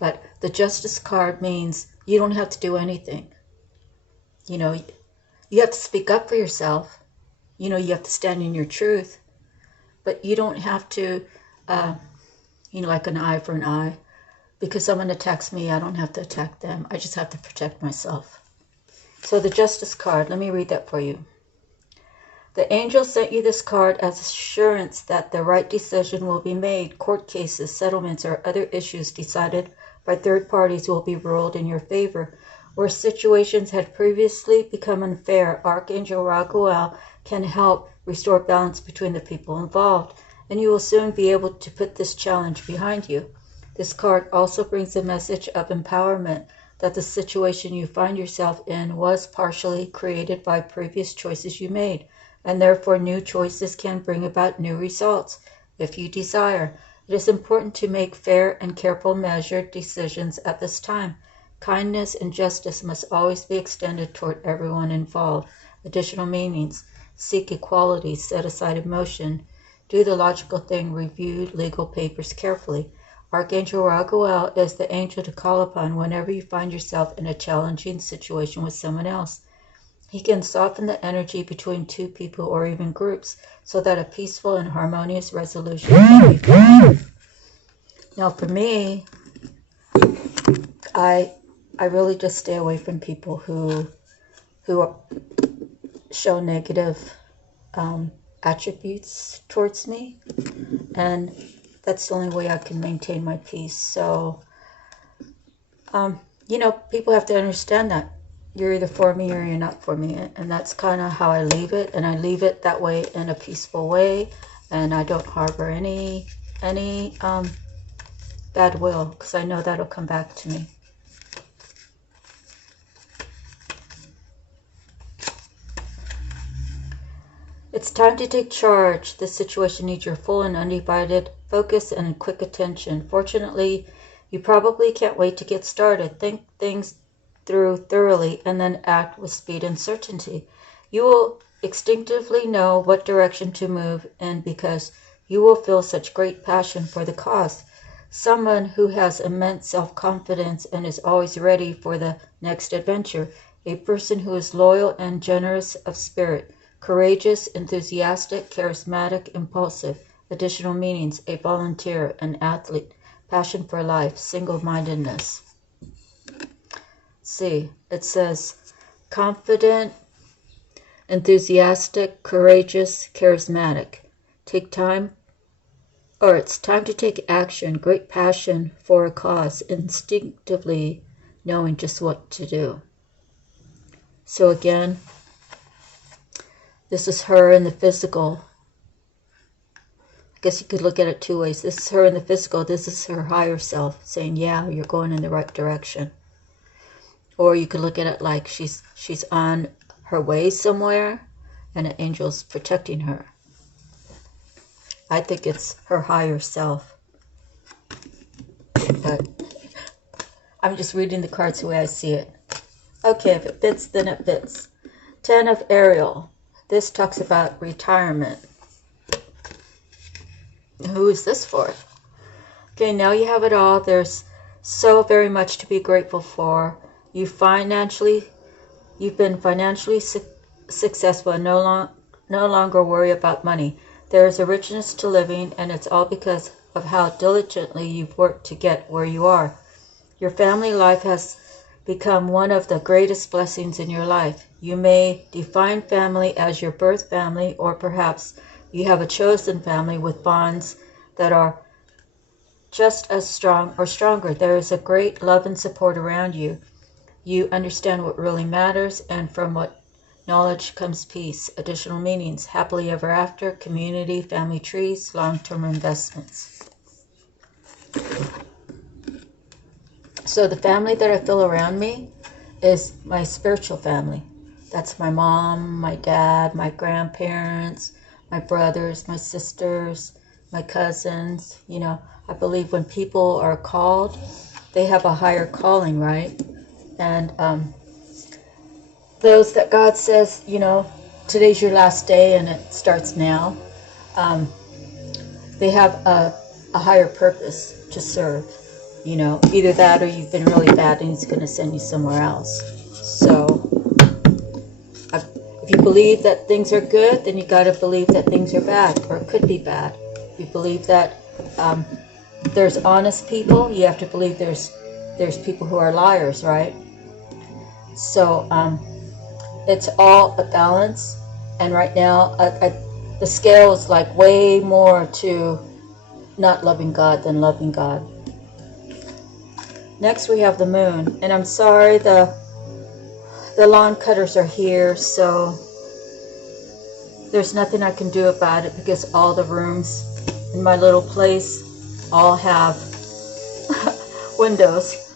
But the Justice card means you don't have to do anything. You know, you have to speak up for yourself. You know, you have to stand in your truth, but you don't have to, you know, like an eye for an eye. Because someone attacks me, I don't have to attack them. I just have to protect myself. So the Justice card, let me read that for you. The angel sent you this card as assurance that the right decision will be made. Court cases, settlements, or other issues decided by third parties will be ruled in your favor. Where situations had previously become unfair, Archangel Raguel can help restore balance between the people involved, and you will soon be able to put this challenge behind you. This card also brings a message of empowerment that the situation you find yourself in was partially created by previous choices you made, and therefore new choices can bring about new results if you desire. It is important to make fair and careful measured decisions at this time. Kindness and justice must always be extended toward everyone involved. Additional meanings: seek equality, set aside emotion, do the logical thing, review legal papers carefully. Archangel Raguel is the angel to call upon whenever you find yourself in a challenging situation with someone else. He can soften the energy between two people or even groups so that a peaceful and harmonious resolution can be found. Now for me, I really just stay away from people who show negative attributes towards me, and that's the only way I can maintain my peace. So, you know, people have to understand that you're either for me or you're not for me, and that's kind of how I leave it, and I leave it that way in a peaceful way, and I don't harbor any bad will, because I know that'll come back to me. It's time to take charge. This situation needs your full and undivided focus and quick attention. Fortunately, you probably can't wait to get started. Think things through thoroughly and then act with speed and certainty. You will instinctively know what direction to move in because you will feel such great passion for the cause. Someone who has immense self-confidence and is always ready for the next adventure. A person who is loyal and generous of spirit. Courageous, enthusiastic, charismatic, impulsive. Additional meanings: a volunteer, an athlete, passion for life, single-mindedness. See, it says confident, enthusiastic, courageous, charismatic. Take time, or it's time to take action, great passion for a cause, instinctively knowing just what to do. So again, this is her in the physical. I guess you could look at it two ways. This is her in the physical. This is her higher self saying, yeah, you're going in the right direction. Or you could look at it like she's on her way somewhere and an angel's protecting her. I think it's her higher self. But I'm just reading the cards the way I see it. Okay, if it fits, then it fits. 10 of Ariel. This talks about retirement. Who is this for? Okay, now you have it all. There's so very much to be grateful for. You've been financially successful and no longer worry about money. There is a richness to living, and it's all because of how diligently you've worked to get where you are. Your family life has become one of the greatest blessings in your life. You may define family as your birth family, or perhaps you have a chosen family with bonds that are just as strong or stronger. There is a great love and support around you. You understand what really matters, and from what knowledge comes peace. Additional meanings: happily ever after, community, family trees, long-term investments. So the family that I feel around me is my spiritual family. That's my mom, my dad, my grandparents, my brothers, my sisters, my cousins. You know, I believe when people are called, they have a higher calling, right? And those that God says, you know, today's your last day and it starts now, they have a higher purpose to serve. You know, either that or you've been really bad and He's going to send you somewhere else. So if you believe that things are good, then you got to believe that things are bad, or could be bad. If you believe that there's honest people, you have to believe there's people who are liars, right? So it's all a balance. And right now, the scale is like way more to not loving God than loving God. Next we have the moon, and I'm sorry the lawn cutters are here, so there's nothing I can do about it because all the rooms in my little place all have windows.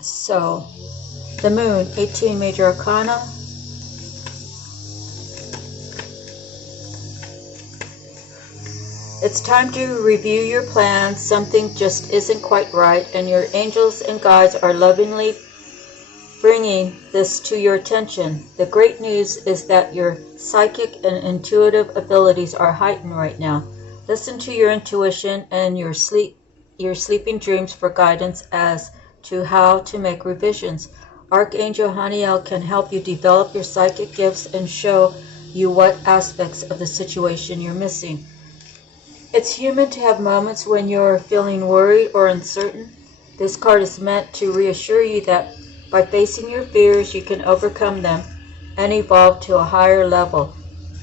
So the moon, 18 major arcana. It's time to review your plans. Something just isn't quite right, and your angels and guides are lovingly bringing this to your attention. The great news is that your psychic and intuitive abilities are heightened right now. Listen to your intuition and your sleeping dreams for guidance as to how to make revisions. Archangel Haniel can help you develop your psychic gifts and show you what aspects of the situation you're missing. It's human to have moments when you're feeling worried or uncertain. This card is meant to reassure you that by facing your fears, you can overcome them and evolve to a higher level.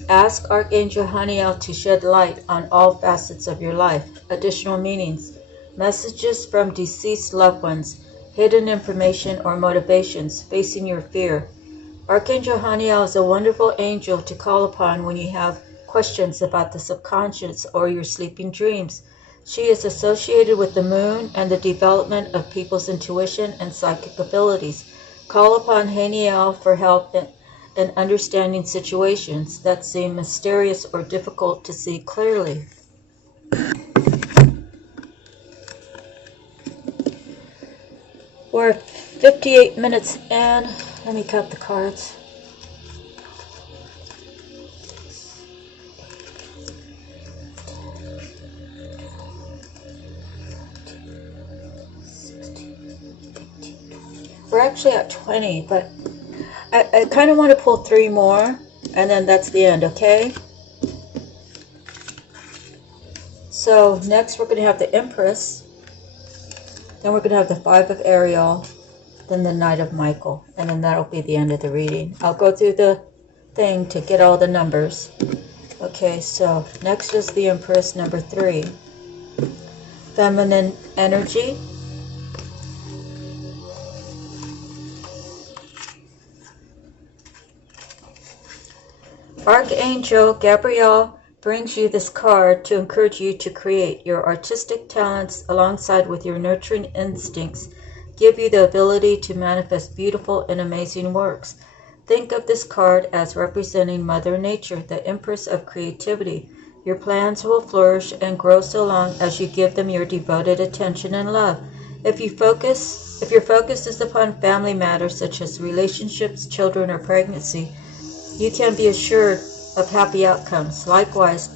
Ask Archangel Haniel to shed light on all facets of your life. Additional meanings: messages from deceased loved ones, hidden information or motivations, facing your fear. Archangel Haniel is a wonderful angel to call upon when you have questions about the subconscious or your sleeping dreams. She is associated with the moon and the development of people's intuition and psychic abilities. Call upon Haniel for help in understanding situations that seem mysterious or difficult to see clearly. We're 58 minutes in. Let me count the cards. We're actually at 20, but I kind of want to pull 3 more, and then that's the end, okay? So next we're going to have the Empress, then we're going to have the 5 of Ariel, then the Knight of Michael, and then that'll be the end of the reading. I'll go through the thing to get all the numbers. Okay, so next is the Empress, number 3. Feminine energy. Archangel Gabriel brings you this card to encourage you to create. Your artistic talents alongside with your nurturing instincts give you the ability to manifest beautiful and amazing works. Think of this card as representing Mother Nature, the Empress of creativity. Your plans will flourish and grow so long as you give them your devoted attention and love. If your focus is upon family matters such as relationships, children, or pregnancy, you can be assured of happy outcomes. Likewise,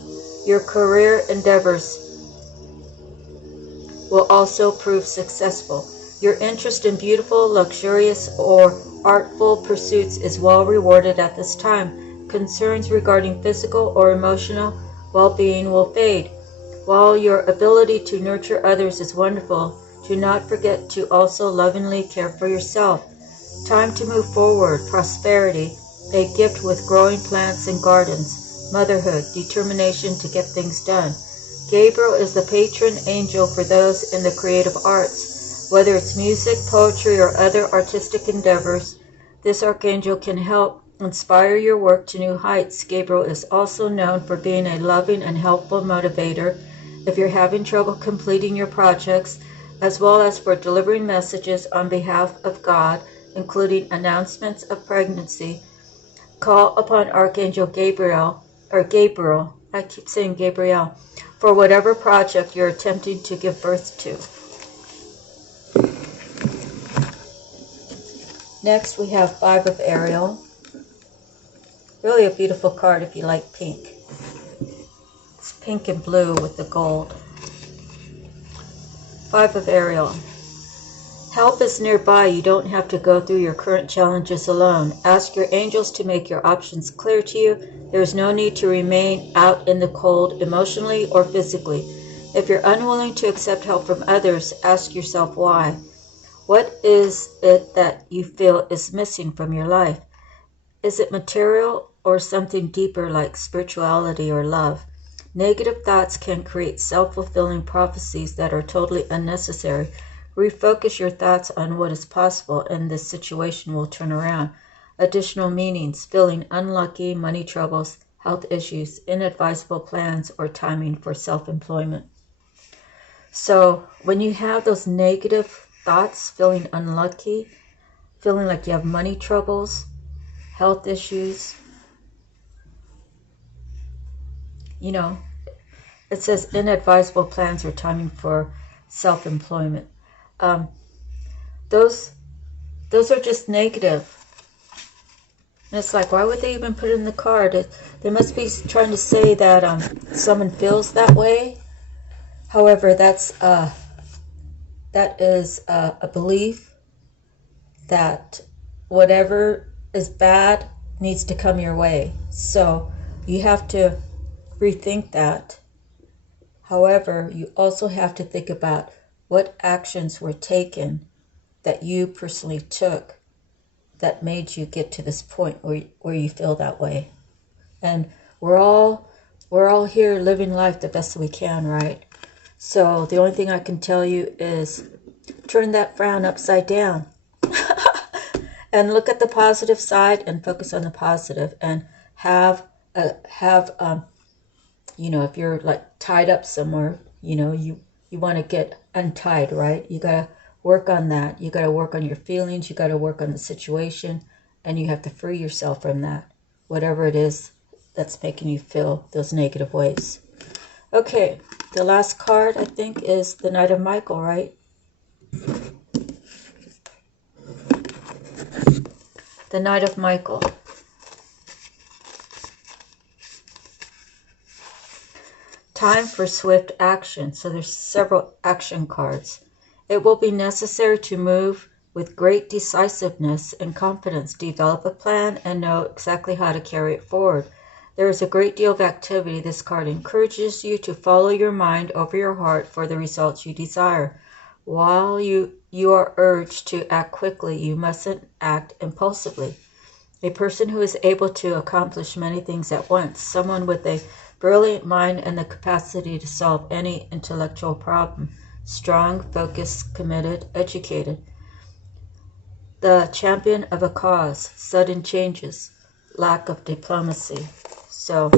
your career endeavors will also prove successful. Your interest in beautiful, luxurious, or artful pursuits is well rewarded at this time. Concerns regarding physical or emotional well-being will fade. While your ability to nurture others is wonderful, Do not forget to also lovingly care for yourself. Time to move forward. Prosperity, a gift with growing plants and gardens. Motherhood, determination to get things done. Gabriel is the patron angel for those in the creative arts. Whether it's music, poetry, or other artistic endeavors, this archangel can help inspire your work to new heights. Gabriel is also known for being a loving and helpful motivator if you're having trouble completing your projects, as well as for delivering messages on behalf of God, including announcements of pregnancy. Call upon Archangel Gabriel, I keep saying Gabriel, for whatever project you're attempting to give birth to. Next we have Five of Ariel. Really a beautiful card if you like pink. It's pink and blue with the gold. Five of Ariel. Help is nearby. You don't have to go through your current challenges alone. Ask your angels to make your options clear to you. There is no need to remain out in the cold emotionally or physically. If you're unwilling to accept help from others, ask yourself why. What is it that you feel is missing from your life? Is it material or something deeper like spirituality or love? Negative thoughts can create self-fulfilling prophecies that are totally unnecessary. Refocus your thoughts on what is possible, and this situation will turn around. Additional meanings: feeling unlucky, money troubles, health issues, inadvisable plans, or timing for self-employment. So when you have those negative thoughts, feeling unlucky, feeling like you have money troubles, health issues, it says inadvisable plans or timing for self-employment. Those are just negative. And it's like, why would they even put it in the card? They must be trying to say that someone feels that way. However, that is a belief that whatever is bad needs to come your way. So you have to rethink that. However, you also have to think about what actions were taken that you personally took that made you get to this point where you feel that way. And we're all here living life the best we can, right? So the only thing I can tell you is turn that frown upside down and look at the positive side and focus on the positive, and have if you're like tied up somewhere, you want to get untied, right? You got to work on that. You got to work on your feelings. You got to work on the situation, and you have to free yourself from that, whatever it is that's making you feel those negative ways. Okay, the last card, I think, is the Knight of Michael, right? The Knight of Michael. Time for swift action. So there's several action cards. It will be necessary to move with great decisiveness and confidence. Develop a plan and know exactly how to carry it forward. There is a great deal of activity. This card encourages you to follow your mind over your heart for the results you desire. While you are urged to act quickly, you mustn't act impulsively. A person who is able to accomplish many things at once. Someone with a brilliant mind and the capacity to solve any intellectual problem. Strong, focused, committed, educated. The champion of a cause. Sudden changes. Lack of diplomacy. So,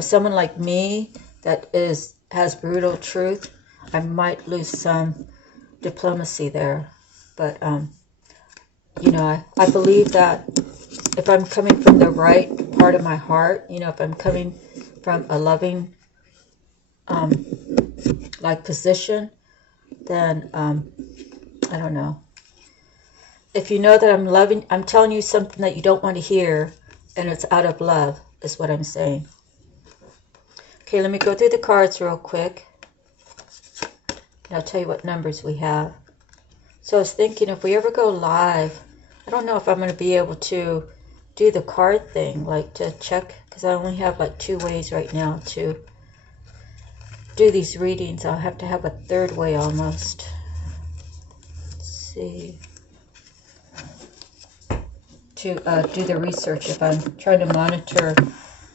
someone like me that has brutal truth, I might lose some diplomacy there. But, I believe that if I'm coming from the right part of my heart, if I'm coming from a loving, position, then, I don't know. If you know that I'm telling you something that you don't want to hear, and it's out of love, is what I'm saying. Okay, let me go through the cards real quick. And I'll tell you what numbers we have. So I was thinking, if we ever go live, I don't know if I'm going to be able to do the card thing, like to check, because I only have like 2 ways right now to do these readings. I'll have to have a third way almost. see. To do the research if I'm trying to monitor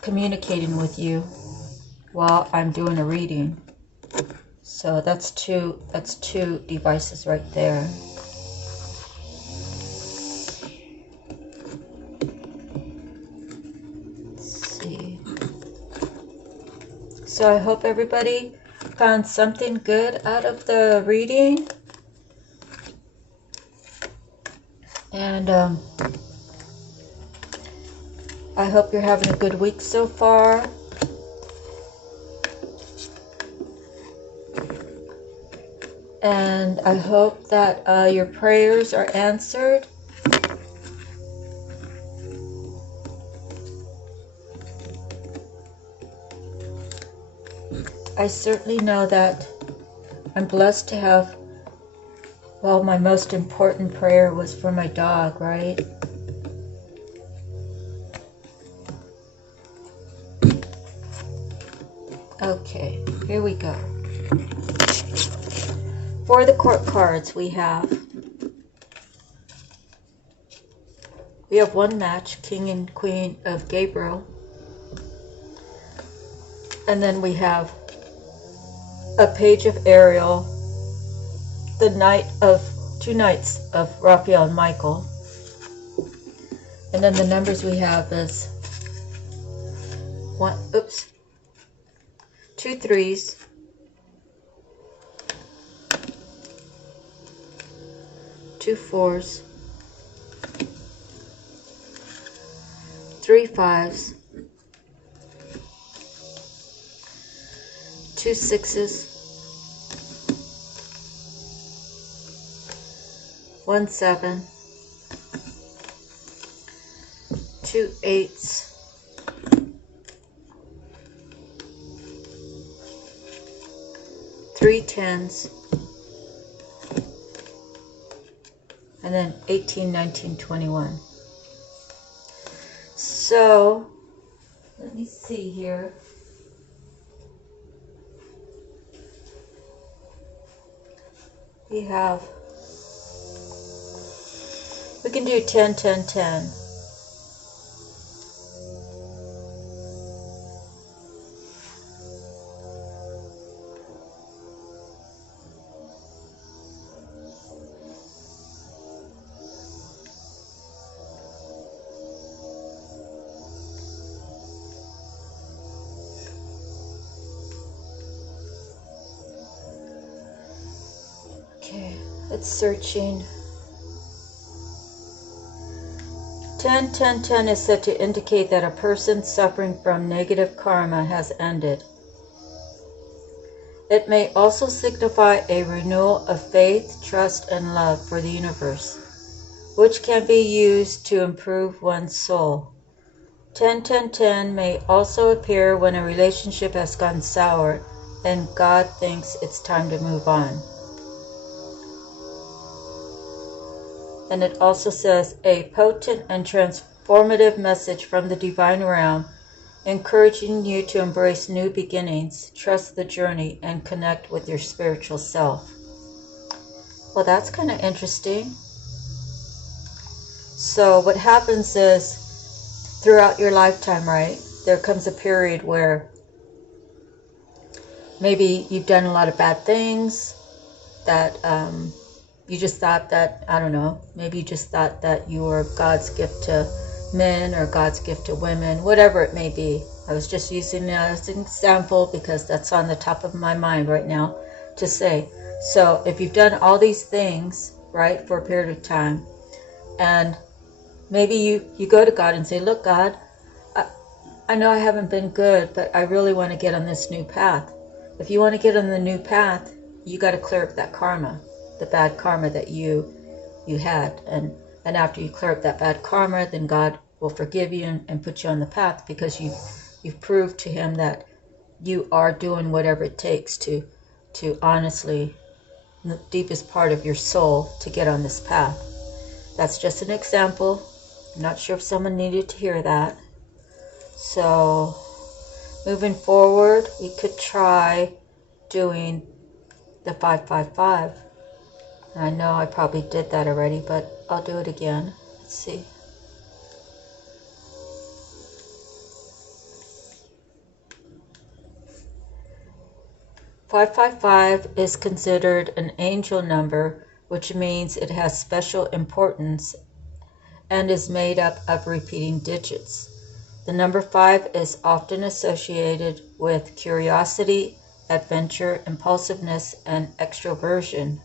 communicating with you while I'm doing a reading. So that's two devices right there. Let's see. So I hope everybody found something good out of the reading. And I hope you're having a good week so far. And I hope that your prayers are answered. I certainly know that I'm blessed to have, well, my most important prayer was for my dog, right? Okay, here we go. For the court cards we have one match, King and Queen of Gabriel. And then we have a Page of Ariel, the two Knights of Raphael and Michael. And then the numbers we have is 2 3s, 2 4s, 3 5s, 2 6s, 1 7, 2 8s, 3 10s, and then 18, 19, 21. So, let me see here. We can do 10, 10, 10. Okay, it's searching. 10, 10, 10 is said to indicate that a person suffering from negative karma has ended. It may also signify a renewal of faith, trust, and love for the universe, which can be used to improve one's soul. 10, 10, 10 may also appear when a relationship has gone sour and God thinks it's time to move on. And it also says a potent and transformative message from the divine realm, encouraging you to embrace new beginnings, trust the journey, and connect with your spiritual self. Well, that's kind of interesting. So what happens is, throughout your lifetime, right, there comes a period where maybe you've done a lot of bad things that you just thought that, I don't know, maybe you just thought that you were God's gift to men or God's gift to women, whatever it may be. I was just using that as an example because that's on the top of my mind right now to say. So if you've done all these things, right, for a period of time, and maybe you go to God and say, look, God, I know I haven't been good, but I really want to get on this new path. If you want to get on the new path, you got to clear up that karma, the bad karma that you had. And after you clear up that bad karma, then God will forgive you and put you on the path because you've proved to him that you are doing whatever it takes to honestly, in the deepest part of your soul, to get on this path. That's just an example. I'm not sure if someone needed to hear that. So moving forward, we could try doing the 555. I know I probably did that already, but I'll do it again. Let's see. "555 is considered an angel number, which means it has special importance and is made up of repeating digits. The number 5 is often associated with curiosity, adventure, impulsiveness, and extroversion.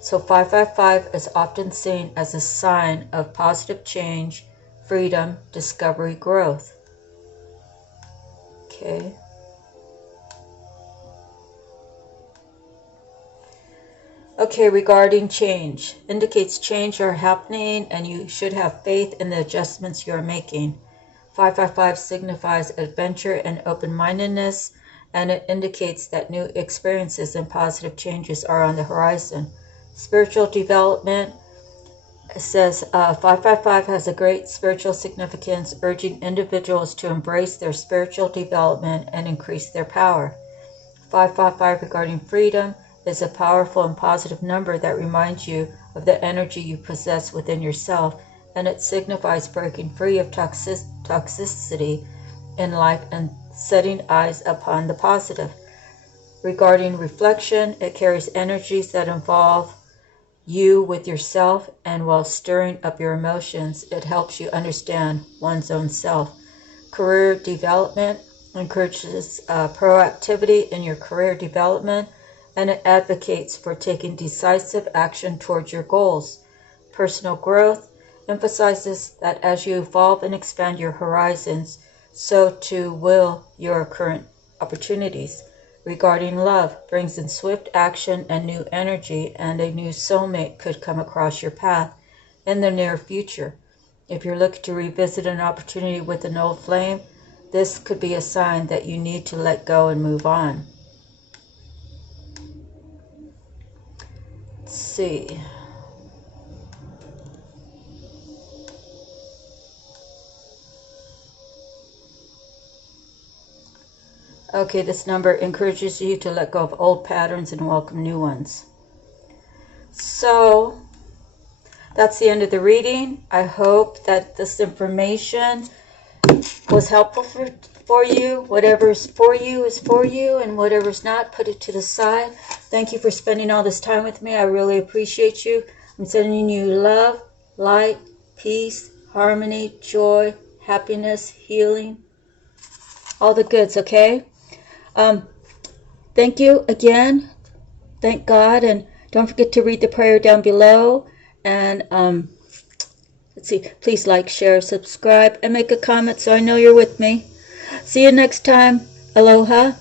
So 555 is often seen as a sign of positive change, freedom, discovery, growth." Okay. Okay, regarding change. Indicates change are happening and you should have faith in the adjustments you are making. 555 signifies adventure and open-mindedness, and it indicates that new experiences and positive changes are on the horizon. Spiritual development says 555 has a great spiritual significance, urging individuals to embrace their spiritual development and increase their power. 555 regarding freedom is a powerful and positive number that reminds you of the energy you possess within yourself, and it signifies breaking free of toxicity in life and setting eyes upon the positive. Regarding reflection, it carries energies that involve you with yourself, and while stirring up your emotions, it helps you understand one's own self. Career development encourages proactivity in your career development, and it advocates for taking decisive action towards your goals. Personal growth emphasizes that as you evolve and expand your horizons, so too will your current opportunities. Regarding love, brings in swift action and new energy, and a new soulmate could come across your path in the near future. If you're looking to revisit an opportunity with an old flame, this could be a sign that you need to let go and move on. Let's see. Okay, this number encourages you to let go of old patterns and welcome new ones. So, that's the end of the reading. I hope that this information was helpful for you. Whatever's for you is for you, and whatever's not, put it to the side. Thank you for spending all this time with me. I really appreciate you. I'm sending you love, light, peace, harmony, joy, happiness, healing, all the goods, okay? Thank you again. Thank God, and don't forget to read the prayer down below. And let's see, please like, share, subscribe, and make a comment so I know you're with me. See you next time. Aloha.